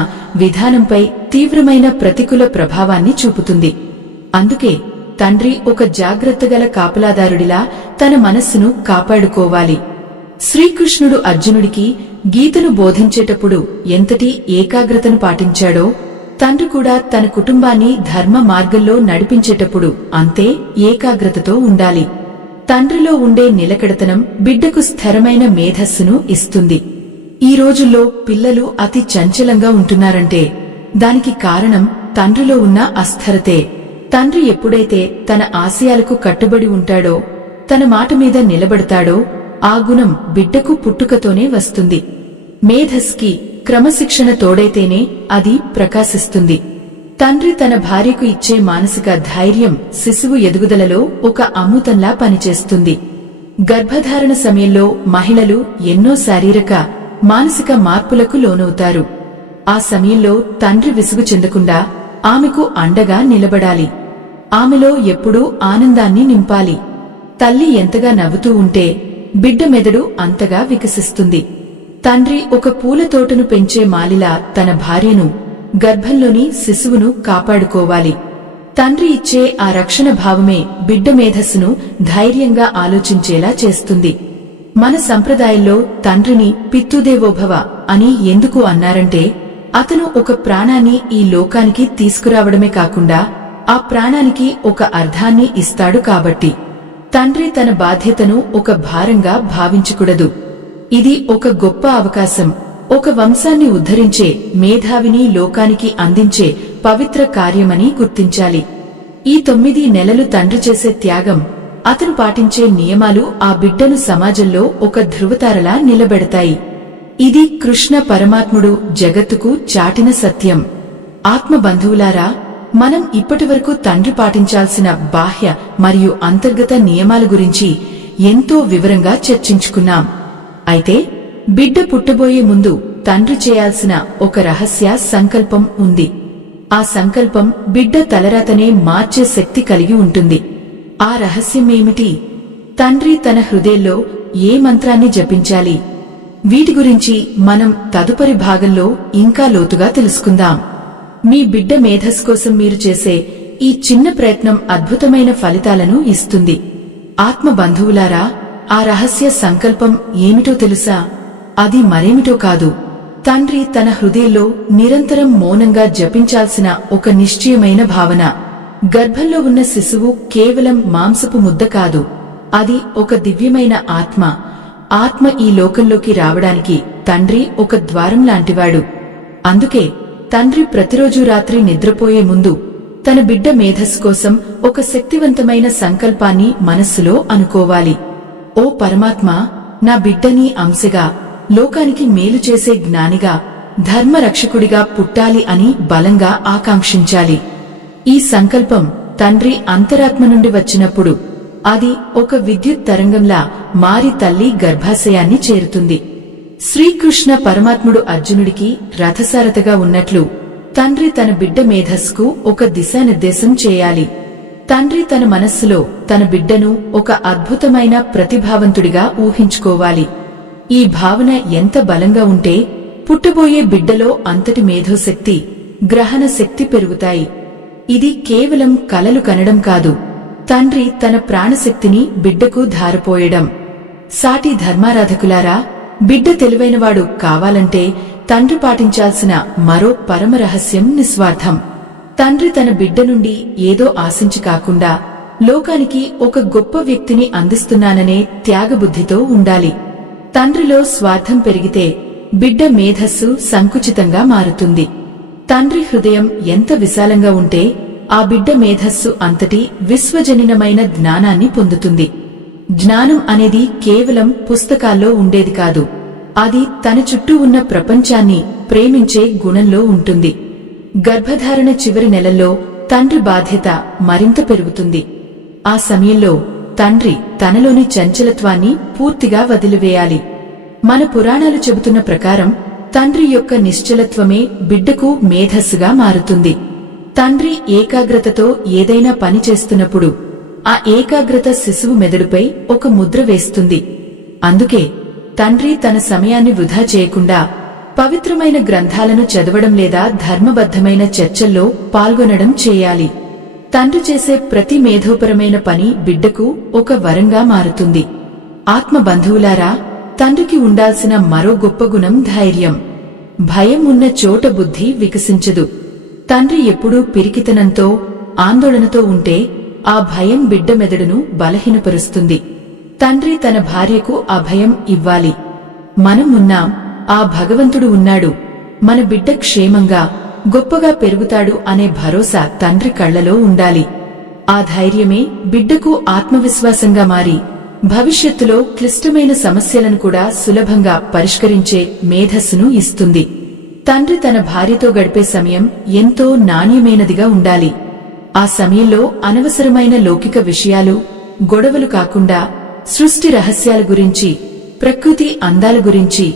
విధానంపై తీవ్రమైన ప్రతికూల ప్రభావాన్ని చూపుతుంది. అందుకే తండ్రి ఒక జాగ్రత్తగల కాపలాదారుడిలా తన మనస్సును కాపాడుకోవాలి. శ్రీకృష్ణుడు అర్జునుడికి గీతను బోధించేటప్పుడు ఎంతటి ఏకాగ్రతను పాటించాడో, తండ్రి కూడా తన కుటుంబాన్ని ధర్మ మార్గంలో నడిపించేటప్పుడు అంతే ఏకాగ్రతతో ఉండాలి. తండ్రిలో ఉండే నిలకడతనం బిడ్డకు స్థిరమైన మేధస్సును ఇస్తుంది. ఈ రోజుల్లో పిల్లలు అతి చంచలంగా ఉంటున్నారంటే దానికి కారణం తండ్రిలో ఉన్న అస్థిరతే. తండ్రి ఎప్పుడైతే తన ఆశయాలకు కట్టుబడి ఉంటాడో, తన మాట మీద నిలబడతాడో, ఆ గుణం బిడ్డకు పుట్టుకతోనే వస్తుంది. మేధస్కి క్రమశిక్షణ తోడైతేనే అది ప్రకాశిస్తుంది. తండ్రి తన భార్యకు ఇచ్చే మానసిక ధైర్యం శిశువు ఎదుగుదలలో ఒక అమృతంలా పనిచేస్తుంది. గర్భధారణ సమయంలో మహిళలు ఎన్నో శారీరక, మానసిక మార్పులకు లోనవుతారు. ఆ సమయంలో తండ్రి విసుగు చెందకుండా ఆమెకు అండగా నిలబడాలి. ఆమెలో ఎప్పుడూ ఆనందాన్ని నింపాలి. తల్లి ఎంతగా నవ్వుతూ ఉంటే బిడ్డ మెదడు అంతగా వికసిస్తుంది. తండ్రి ఒక పూల తోటను పెంచే మాలిలా తన భార్యను, గర్భంలోని శిశువును కాపాడుకోవాలి. తండ్రి ఇచ్చే ఆ రక్షణ భావమే బిడ్డ మేధస్సును ధైర్యంగా ఆలోచించేలా చేస్తుంది. మన సంప్రదాయంలో తండ్రిని పితృదేవోభవ అని ఎందుకు అన్నారంటే అతను ఒక ప్రాణాన్ని ఈ లోకానికి తీసుకురావడమే కాకుండా ఆ ప్రాణానికి ఒక అర్థాన్ని ఇస్తాడు కాబట్టి. తండ్రి తన బాధ్యతను ఒక భారంగా భావించకూడదు. ఇది ఒక గొప్ప అవకాశం, ఒక వంశాన్ని ఉద్ధరించే మేధావిని లోకానికి అందించే పవిత్ర కార్యమని గుర్తించాలి. ఈ 9 నెలలు తండ్రి చేసే త్యాగం, అతను పాటించే నియమాలు ఆ బిడ్డను సమాజంలో ఒక ధృవతారలా నిలబెడతాయి. ఇది కృష్ణ పరమాత్ముడు జగత్తుకు చాటిన సత్యం. ఆత్మ బంధువులారా, మనం ఇప్పటివరకు తండ్రి పాటించాల్సిన బాహ్య మరియు అంతర్గత నియమాల గురించి ఎంతో వివరంగా చర్చించుకున్నాం. అయితే బిడ్డ పుట్టబోయే ముందు తండ్రి చేయాల్సిన ఒక రహస్య సంకల్పం ఉంది. ఆ సంకల్పం బిడ్డ తలరాతనే మార్చే శక్తి కలిగి ఉంటుంది. ఆ రహస్యమేమిటి? తండ్రి తన హృదయంలో ఏ మంత్రాన్ని జపించాలి? వీటి గురించి మనం తదుపరి భాగంలో ఇంకా లోతుగా తెలుసుకుందాం. మీ బిడ్డ మేధస్సు కోసం మీరు చేసే ఈ చిన్న ప్రయత్నం అద్భుతమైన ఫలితాలను ఇస్తుంది. ఆత్మ బంధువులారా, ఆ రహస్య సంకల్పం ఏమిటో తెలుసా? అది మరేమిటో కాదు, తండ్రి తన హృదయంలో నిరంతరం మౌనంగా జపించాల్సిన ఒక నిశ్చయమైన భావన. గర్భంలో ఉన్న శిశువు కేవలం మాంసపు ముద్ద కాదు, అది ఒక దివ్యమైన ఆత్మ. ఆత్మ ఈ లోకంలోకి రావడానికి తండ్రి ఒక ద్వారం లాంటివాడు. అందుకే తండ్రి ప్రతిరోజు రాత్రి నిద్రపోయే ముందు తన బిడ్డ మేధస్సు కోసం ఒక శక్తివంతమైన సంకల్పాన్ని మనస్సులో అనుకోవాలి. ఓ పరమాత్మ, నా బిడ్డని అంశగా, లోకానికి మేలు చేసే జ్ఞానిగా, ధర్మరక్షకుడిగా పుట్టాలి అని బలంగా ఆకాంక్షించాలి. ఈ సంకల్పం తండ్రి అంతరాత్మ నుండి వచ్చినప్పుడు అది ఒక విద్యుత్ తరంగంలా మారి తల్లి గర్భాశయాన్ని చేరుతుంది. శ్రీకృష్ణ పరమాత్ముడు అర్జునుడికి రథసారథిగా ఉన్నట్లు తండ్రి తన బిడ్డ మేధస్సుకు ఒక దిశానిర్దేశం చేయాలి. తండ్రి తన మనస్సులో తన బిడ్డను ఒక అద్భుతమైన ప్రతిభావంతుడిగా ఊహించుకోవాలి. ఈ భావన ఎంత బలంగా ఉంటే పుట్టబోయే బిడ్డలో అంతటి మేధోశక్తి, గ్రహణ శక్తి పెరుగుతాయి. ఇది కేవలం కలలు కనడం కాదు, తండ్రి తన ప్రాణశక్తిని బిడ్డకు ధారపోయడం. సాటి ధర్మారాధకులారా, బిడ్డ తెలివైనవాడు కావాలంటే తండ్రి పాటించాల్సిన మరో పరమ రహస్యం నిస్వార్థం. తండ్రి తన బిడ్డ నుండి ఏదో ఆశించి కాకుండా లోకానికి ఒక గొప్ప వ్యక్తిని అందిస్తున్నాననే త్యాగబుద్ధితో ఉండాలి. తండ్రిలో స్వార్థం పెరిగితే బిడ్డ మేధస్సు సంకుచితంగా మారుతుంది. తండ్రి హృదయం ఎంత విశాలంగా ఉంటే ఆ బిడ్డ మేధస్సు అంతటి విశ్వజనీనమైన జ్ఞానాన్ని పొందుతుంది. జ్ఞానం అనేది కేవలం పుస్తకాల్లో ఉండేది కాదు, అది తన చుట్టూ ఉన్న ప్రపంచాన్ని ప్రేమించే గుణంలో ఉంటుంది. గర్భధారణ చివరి నెలల్లో తండ్రి బాధ్యత మరింత పెరుగుతుంది. ఆ సమయంలో తండ్రి తనలోని చంచలత్వాన్ని పూర్తిగా వదిలివేయాలి. మన పురాణాలు చెబుతున్న ప్రకారం తండ్రి యొక్క నిశ్చలత్వమే బిడ్డకు మేధస్సుగా మారుతుంది. తండ్రి ఏకాగ్రతతో ఏదైనా పని చేస్తున్నప్పుడు ఆ ఏకాగ్రత శిశువు మెదడుపై ఒక ముద్ర వేస్తుంది. అందుకే తండ్రి తన సమయాన్ని వృధా చేయకుండా పవిత్రమైన గ్రంథాలను చదవడం లేదా ధర్మబద్ధమైన చర్చల్లో పాల్గొనడం చేయాలి. తండ్రి చేసే ప్రతి మేధోపరమైన పని బిడ్డకు ఒక వరంగా మారుతుంది. ఆత్మ బంధువులారా, తండ్రికి ఉండాల్సిన మరో గొప్ప గుణం ధైర్యం. భయం ఉన్న చోట బుద్ధి వికసించదు. తండ్రి ఎప్పుడూ పిరికితనంతో, ఆందోళనతో ఉంటే ఆ భయం బిడ్డ మెదడును బలహీనపరుస్తుంది. తండ్రి తన భార్యకు ఆ భయం ఇవ్వాలి. మనం ఉన్నాం, ఆ భగవంతుడు ఉన్నాడు, మన బిడ్డ క్షేమంగా గొప్పగా పెరుగుతాడు అనే భరోసా తండ్రి కళ్లలో ఉండాలి. ఆ ధైర్యమే బిడ్డకు ఆత్మవిశ్వాసంగా మారి భవిష్యత్తులో క్లిష్టమైన సమస్యలను కూడా సులభంగా పరిష్కరించే మేధస్సును ఇస్తుంది. తండ్రి తన భార్యతో గడిపే సమయం ఎంతో నాణ్యమైనదిగా ఉండాలి. ఆ సమయంలో అనవసరమైన లౌకిక విషయాలు, గొడవలు కాకుండా సృష్టి రహస్యాల గురించి, ప్రకృతి అందాల గురించి,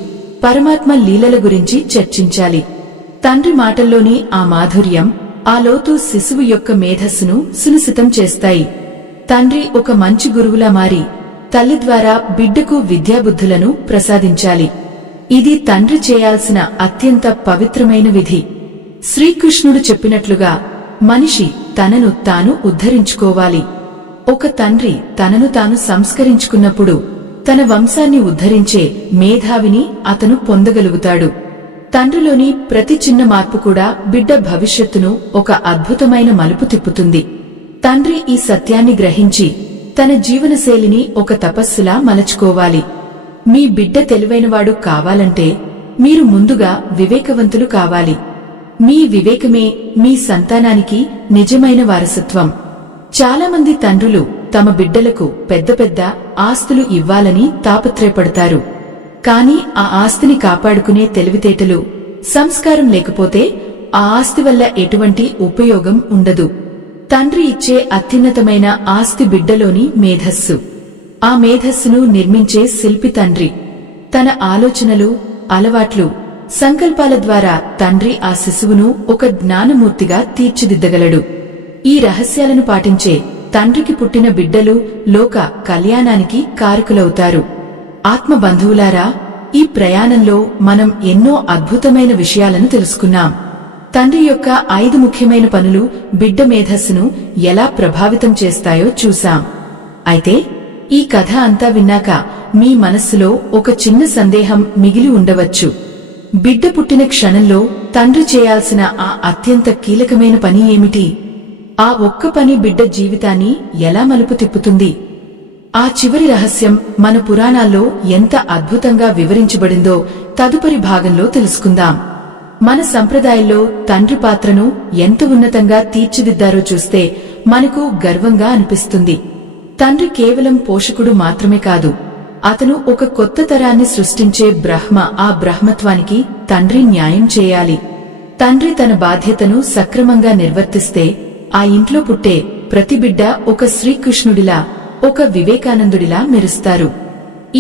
పరమాత్మ లీలల గురించి చర్చించాలి. తండ్రి మాటల్లోని ఆ మాధుర్యం, ఆ లోతు శిశువు యొక్క మేధస్సును సునిశితం చేస్తాయి. తండ్రి ఒక మంచి గురువులా మారి తల్లి ద్వారా బిడ్డకు విద్యాబుద్ధులను ప్రసాదించాలి. ఇది తండ్రి చేయాల్సిన అత్యంత పవిత్రమైన విధి. శ్రీకృష్ణుడు చెప్పినట్లుగా మనిషి తనను తాను ఉద్ధరించుకోవాలి. ఒక తండ్రి తనను తాను సంస్కరించుకున్నప్పుడు తన వంశాన్ని ఉద్ధరించే మేధావిని అతను పొందగలుగుతాడు. తండ్రిలోని ప్రతి చిన్న మార్పు కూడా బిడ్డ భవిష్యత్తును ఒక అద్భుతమైన మలుపు తిప్పుతుంది. తండ్రి ఈ సత్యాన్ని గ్రహించి తన జీవనశైలిని ఒక తపస్సులా మలచుకోవాలి. మీ బిడ్డ తెలివైనవాడు కావాలంటే మీరు ముందుగా వివేకవంతులు కావాలి. మీ వివేకమే మీ సంతానానికి నిజమైన వారసత్వం. చాలామంది తండ్రులు తమ బిడ్డలకు పెద్ద పెద్ద ఆస్తులు ఇవ్వాలని తాపత్రయపడతారు. కాని ఆ ఆస్తిని కాపాడుకునే తెలివితేటలు, సంస్కారం లేకపోతే ఆ ఆస్తి వల్ల ఎటువంటి ఉపయోగం ఉండదు. తండ్రి ఇచ్చే అత్యున్నతమైన ఆస్తి బిడ్డలోని మేధస్సు. ఆ మేధస్సును నిర్మించే శిల్పి తండ్రి. తన ఆలోచనలు, అలవాట్లు, సంకల్పాల ద్వారా తండ్రి ఆ శిశువును ఒక జ్ఞానమూర్తిగా తీర్చిదిద్దగలడు. ఈ రహస్యాలను పాటించే తండ్రికి పుట్టిన బిడ్డలు లోక కళ్యాణానికి కారకులవుతారు. ఆత్మబంధువులారా, ఈ ప్రయాణంలో మనం ఎన్నో అద్భుతమైన విషయాలను తెలుసుకున్నాం. తండ్రి యొక్క 5 ముఖ్యమైన పనులు బిడ్డ మేధస్సును ఎలా ప్రభావితం చేస్తాయో చూశాం. అయితే ఈ కథ అంతా విన్నాక మీ మనస్సులో ఒక చిన్న సందేహం మిగిలి ఉండవచ్చు. బిడ్డ పుట్టిన క్షణంలో తండ్రి చేయాల్సిన ఆ అత్యంత కీలకమైన పని ఏమిటి? ఆ ఒక్క పని బిడ్డ జీవితాన్ని ఎలా మలుపు తిప్పుతుంది? ఆ చివరి రహస్యం మన పురాణాల్లో ఎంత అద్భుతంగా వివరించబడిందో తదుపరి భాగంలో తెలుసుకుందాం. మన సంప్రదాయంలో తండ్రి పాత్రను ఎంత ఉన్నతంగా తీర్చిదిద్దారో చూస్తే మనకు గర్వంగా అనిపిస్తుంది. తండ్రి కేవలం పోషకుడు మాత్రమే కాదు, అతను ఒక కొత్త తరాన్ని సృష్టించే బ్రహ్మ. ఆ బ్రహ్మత్వానికి తండ్రి న్యాయం చేయాలి. తండ్రి తన బాధ్యతను సక్రమంగా నిర్వర్తిస్తే ఆ ఇంట్లో పుట్టే ప్రతి బిడ్డ ఒక శ్రీకృష్ణుడిలా, ఒక వివేకానందుడిలా మెరుస్తారు.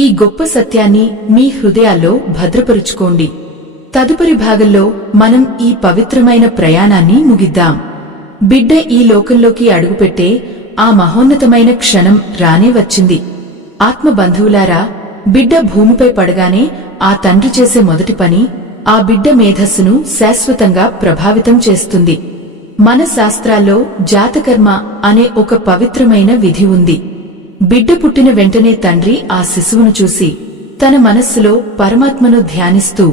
ఈ గొప్ప సత్యాన్ని మీ హృదయాల్లో భద్రపరుచుకోండి. తదుపరి భాగంలో మనం ఈ పవిత్రమైన ప్రయాణాన్ని ముగిద్దాం. బిడ్డ ఈ లోకంలోకి అడుగుపెట్టే ఆ మహోన్నతమైన క్షణం రానే వచ్చింది. ఆత్మబంధువులారా, బిడ్డ భూమిపై పడగానే ఆ తండ్రి చేసే మొదటి పని ఆ బిడ్డ మేధస్సును శాశ్వతంగా ప్రభావితం చేస్తుంది. మన శాస్త్రాల్లో జాతకర్మ అనే ఒక పవిత్రమైన విధి ఉంది. బిడ్డ పుట్టిన వెంటనే తండ్రి ఆ శిశువును చూసి తన మనస్సులో పరమాత్మను ధ్యానిస్తూ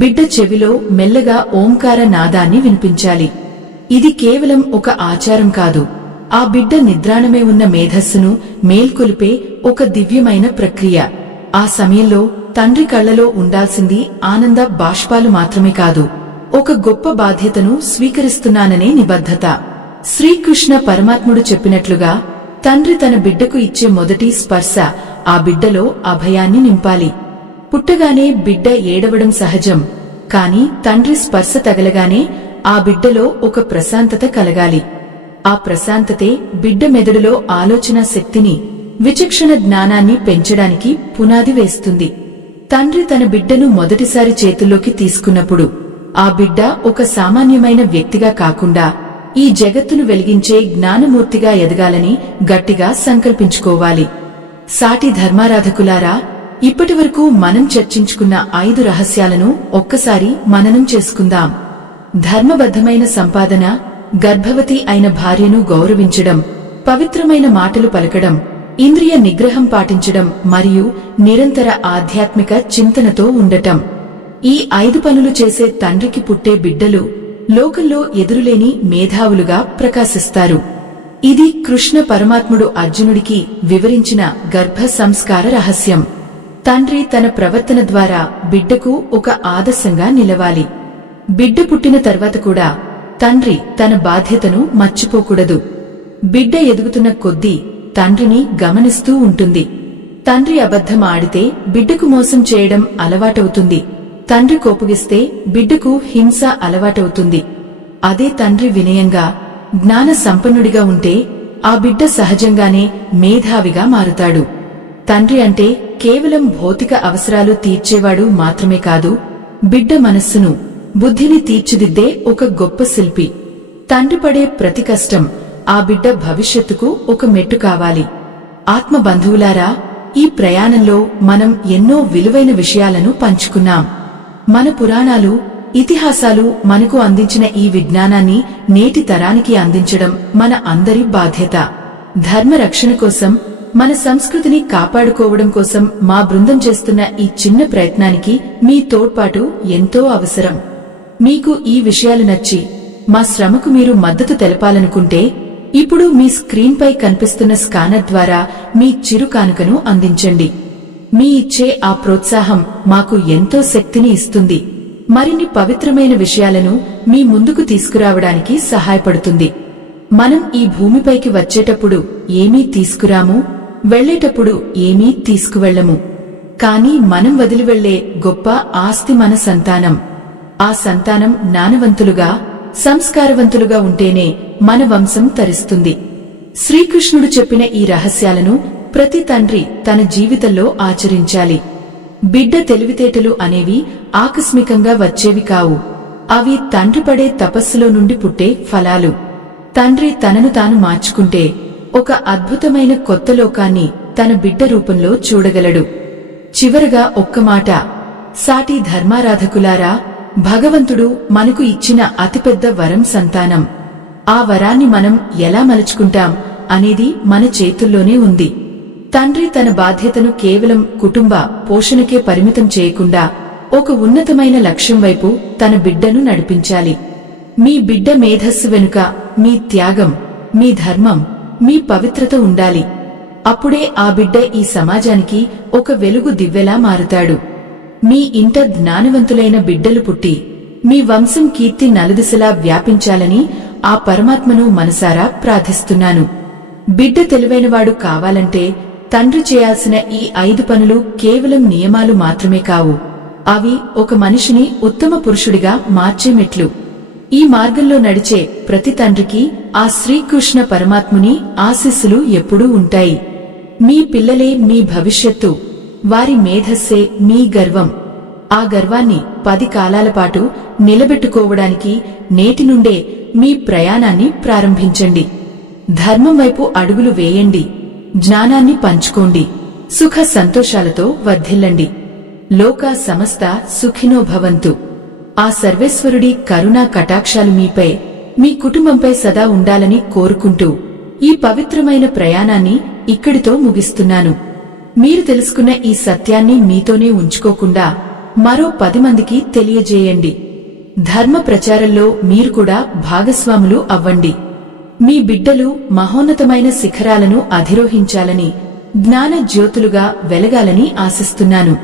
బిడ్డ చెవిలో మెల్లగా ఓంకార నాదాన్ని వినిపించాలి. ఇది కేవలం ఒక ఆచారం కాదు, ఆ బిడ్డ నిద్రాణమే ఉన్న మేధస్సును మేల్కొలిపే ఒక దివ్యమైన ప్రక్రియ. ఆ సమయంలో తండ్రి కళ్లలో ఉండాల్సింది ఆనంద బాష్పాలు మాత్రమే కాదు, ఒక గొప్ప బాధ్యతను స్వీకరిస్తున్నాననే నిబద్ధత. శ్రీకృష్ణ పరమాత్ముడు చెప్పినట్లుగా తండ్రి తన బిడ్డకు ఇచ్చే మొదటి స్పర్శ ఆ బిడ్డలో అభయాన్ని నింపాలి. పుట్టగానే బిడ్డ ఏడవడం సహజం, కాని తండ్రి స్పర్శ తగలగానే ఆ బిడ్డలో ఒక ప్రశాంతత కలగాలి. ఆ ప్రశాంతతే బిడ్డ మెదడులో ఆలోచన శక్తిని, విచక్షణ జ్ఞానాన్ని పెంచడానికి పునాది వేస్తుంది. తండ్రి తన బిడ్డను మొదటిసారి చేతుల్లోకి తీసుకున్నప్పుడు ఆ బిడ్డ ఒక సామాన్యమైన వ్యక్తిగా కాకుండా ఈ జగత్తును వెలిగించే జ్ఞానమూర్తిగా ఎదగాలని గట్టిగా సంకల్పించుకోవాలి. సాటి ధర్మారాధకులారా, ఇప్పటివరకు మనం చర్చించుకున్న 5 రహస్యాలను ఒక్కసారి మననం చేసుకుందాం. ధర్మబద్ధమైన సంపాదన, గర్భవతి అయిన భార్యను గౌరవించడం, పవిత్రమైన మాటలు పలకడం, ఇంద్రియ నిగ్రహం పాటించడం మరియు నిరంతర ఆధ్యాత్మిక చింతనతో ఉండటం. ఈ 5 పనులు చేసే తండ్రికి పుట్టే బిడ్డలు లోకంలో ఎదురులేని మేధావులుగా ప్రకాశిస్తారు. ఇది కృష్ణ పరమాత్ముడు అర్జునుడికి వివరించిన గర్భ సంస్కార రహస్యం. తండ్రి తన ప్రవర్తన ద్వారా బిడ్డకు ఒక ఆదర్శంగా నిలవాలి. బిడ్డ పుట్టిన తర్వాత కూడా తండ్రి తన బాధ్యతను మర్చిపోకూడదు. బిడ్డ ఎదుగుతున్న కొద్దీ తండ్రిని గమనిస్తూ ఉంటుంది. తండ్రి అబద్ధం ఆడితే బిడ్డకు మోసం చేయడం అలవాటవుతుంది. తండ్రి కోపగిస్తే బిడ్డకు హింస అలవాటవుతుంది. అదే తండ్రి వినయంగా, జ్ఞాన సంపన్నుడిగా ఉంటే ఆ బిడ్డ సహజంగానే మేధావిగా మారుతాడు. తండ్రి అంటే కేవలం భౌతిక అవసరాలు తీర్చేవాడు మాత్రమే కాదు, బిడ్డ మనస్సును, బుద్ధిని తీర్చిదిద్దే ఒక గొప్ప శిల్పి. తండ్రి పడే ప్రతి కష్టం ఆ బిడ్డ భవిష్యత్తుకు ఒక మెట్టు కావాలి. ఆత్మబంధువులారా, ఈ ప్రయాణంలో మనం ఎన్నో విలువైన విషయాలను పంచుకున్నాం. మన పురాణాలు, ఇతిహాసాలు మనకు అందించిన ఈ విజ్ఞానాన్ని నేటి తరానికి అందించడం మన అందరి బాధ్యత. ధర్మ రక్షణ కోసం మన సంస్కృతిని కాపాడుకోవడం కోసం మా బృందం చేస్తున్న ఈ చిన్న ప్రయత్నానికి మీ తోడ్పాటు ఎంతో అవసరం. మీకు ఈ విషయాలు నచ్చి మా శ్రమకు మీరు మద్దతు తెలపాలనుకుంటే ఇప్పుడు మీ స్క్రీన్పై కనిపిస్తున్న స్కానర్ ద్వారా మీ చిరు కానుకను అందించండి. మీ ఇచ్చే ఆ ప్రోత్సాహం మాకు ఎంతో శక్తిని ఇస్తుంది, మరిన్ని పవిత్రమైన విషయాలను మీ ముందుకు తీసుకురావడానికి సహాయపడుతుంది. మనం ఈ భూమిపైకి వచ్చేటప్పుడు ఏమీ తీసుకురాము, వెళ్లేటప్పుడు ఏమీ తీసుకువెళ్లము. కాని మనం వదిలి వెళ్లే గొప్ప ఆస్తి మన సంతానం. ఆ సంతానం జ్ఞానవంతులుగా, సంస్కారవంతులుగా ఉంటేనే మన వంశం తరిస్తుంది. శ్రీకృష్ణుడు చెప్పిన ఈ రహస్యాలను ప్రతి తండ్రి తన జీవితంలో ఆచరించాలి. బిడ్డ తెలివితేటలు అనేవి ఆకస్మికంగా వచ్చేవి కావు. అవి తండ్రి పడే తపస్సులో నుండి పుట్టే ఫలాలు. తండ్రి తనను తాను మార్చుకుంటే ఒక అద్భుతమైన కొత్త లోకాన్ని తన బిడ్డ రూపంలో చూడగలడు. చివరగా ఒక్క మాట, సాటి ధర్మారాధకులారా, భగవంతుడు మనకు ఇచ్చిన అతిపెద్ద వరం సంతానం. ఆ వరాన్ని మనం ఎలా మలుచుకుంటాం అనేది మన చేతుల్లోనే ఉంది. తండ్రి తన బాధ్యతను కేవలం కుటుంబ పోషణకే పరిమితం చేయకుండా ఒక ఉన్నతమైన లక్ష్యం వైపు తన బిడ్డను నడిపించాలి. మీ బిడ్డ మేధస్సు వెనుక మీ త్యాగం, మీ ధర్మం, మీ పవిత్రత ఉండాలి. అప్పుడే ఆ బిడ్డ ఈ సమాజానికి ఒక వెలుగు దివ్వెలా మారుతాడు. మీ ఇంట జ్ఞానవంతులైన బిడ్డలు పుట్టి మీ వంశం కీర్తి నలుదిశలా వ్యాపించాలని ఆ పరమాత్మను మనసారా ప్రార్థిస్తున్నాను. బిడ్డ తెలివైనవాడు కావాలంటే తండ్రి చేయాల్సిన ఈ 5 పనులు కేవలం నియమాలు మాత్రమే కావు. అవి ఒక మనిషిని ఉత్తమ పురుషుడిగా మార్చే మెట్లు. ఈ మార్గంలో నడిచే ప్రతి తండ్రికి ఆ శ్రీకృష్ణ పరమాత్ముని ఆశీస్సులు ఎప్పుడూ ఉంటాయి. మీ పిల్లలే మీ భవిష్యత్తు, వారి మేధస్సే మీ గర్వం. ఆ గర్వాన్ని 10 కాలాల పాటు నిలబెట్టుకోవడానికి నేటి నుండే మీ ప్రయాణాన్ని ప్రారంభించండి. ధర్మం వైపు అడుగులు వేయండి, జ్ఞానాన్ని పంచుకోండి, సుఖ సంతోషాలతో వర్ధిల్లండి. లోకా సమస్త సుఖినో భవంతు. ఆ సర్వేశ్వరుడి కరుణా కటాక్షాలు మీపై, మీ కుటుంబంపై సదా ఉండాలని కోరుకుంటూ ఈ పవిత్రమైన ప్రయాణాన్ని ఇక్కడితో ముగిస్తున్నాను. మీరు తెలుసుకున్న ఈ సత్యాన్ని మీతోనే ఉంచుకోకుండా మరో 10 మందికి తెలియజేయండి. ధర్మ ప్రచారంలో మీరు కూడా భాగస్వాములు అవ్వండి. మీ బిడ్డలు మహోన్నతమైన శిఖరాలను అధిరోహించాలని, జ్ఞాన జ్యోతులుగా వెలగాలని ఆశిస్తున్నాను.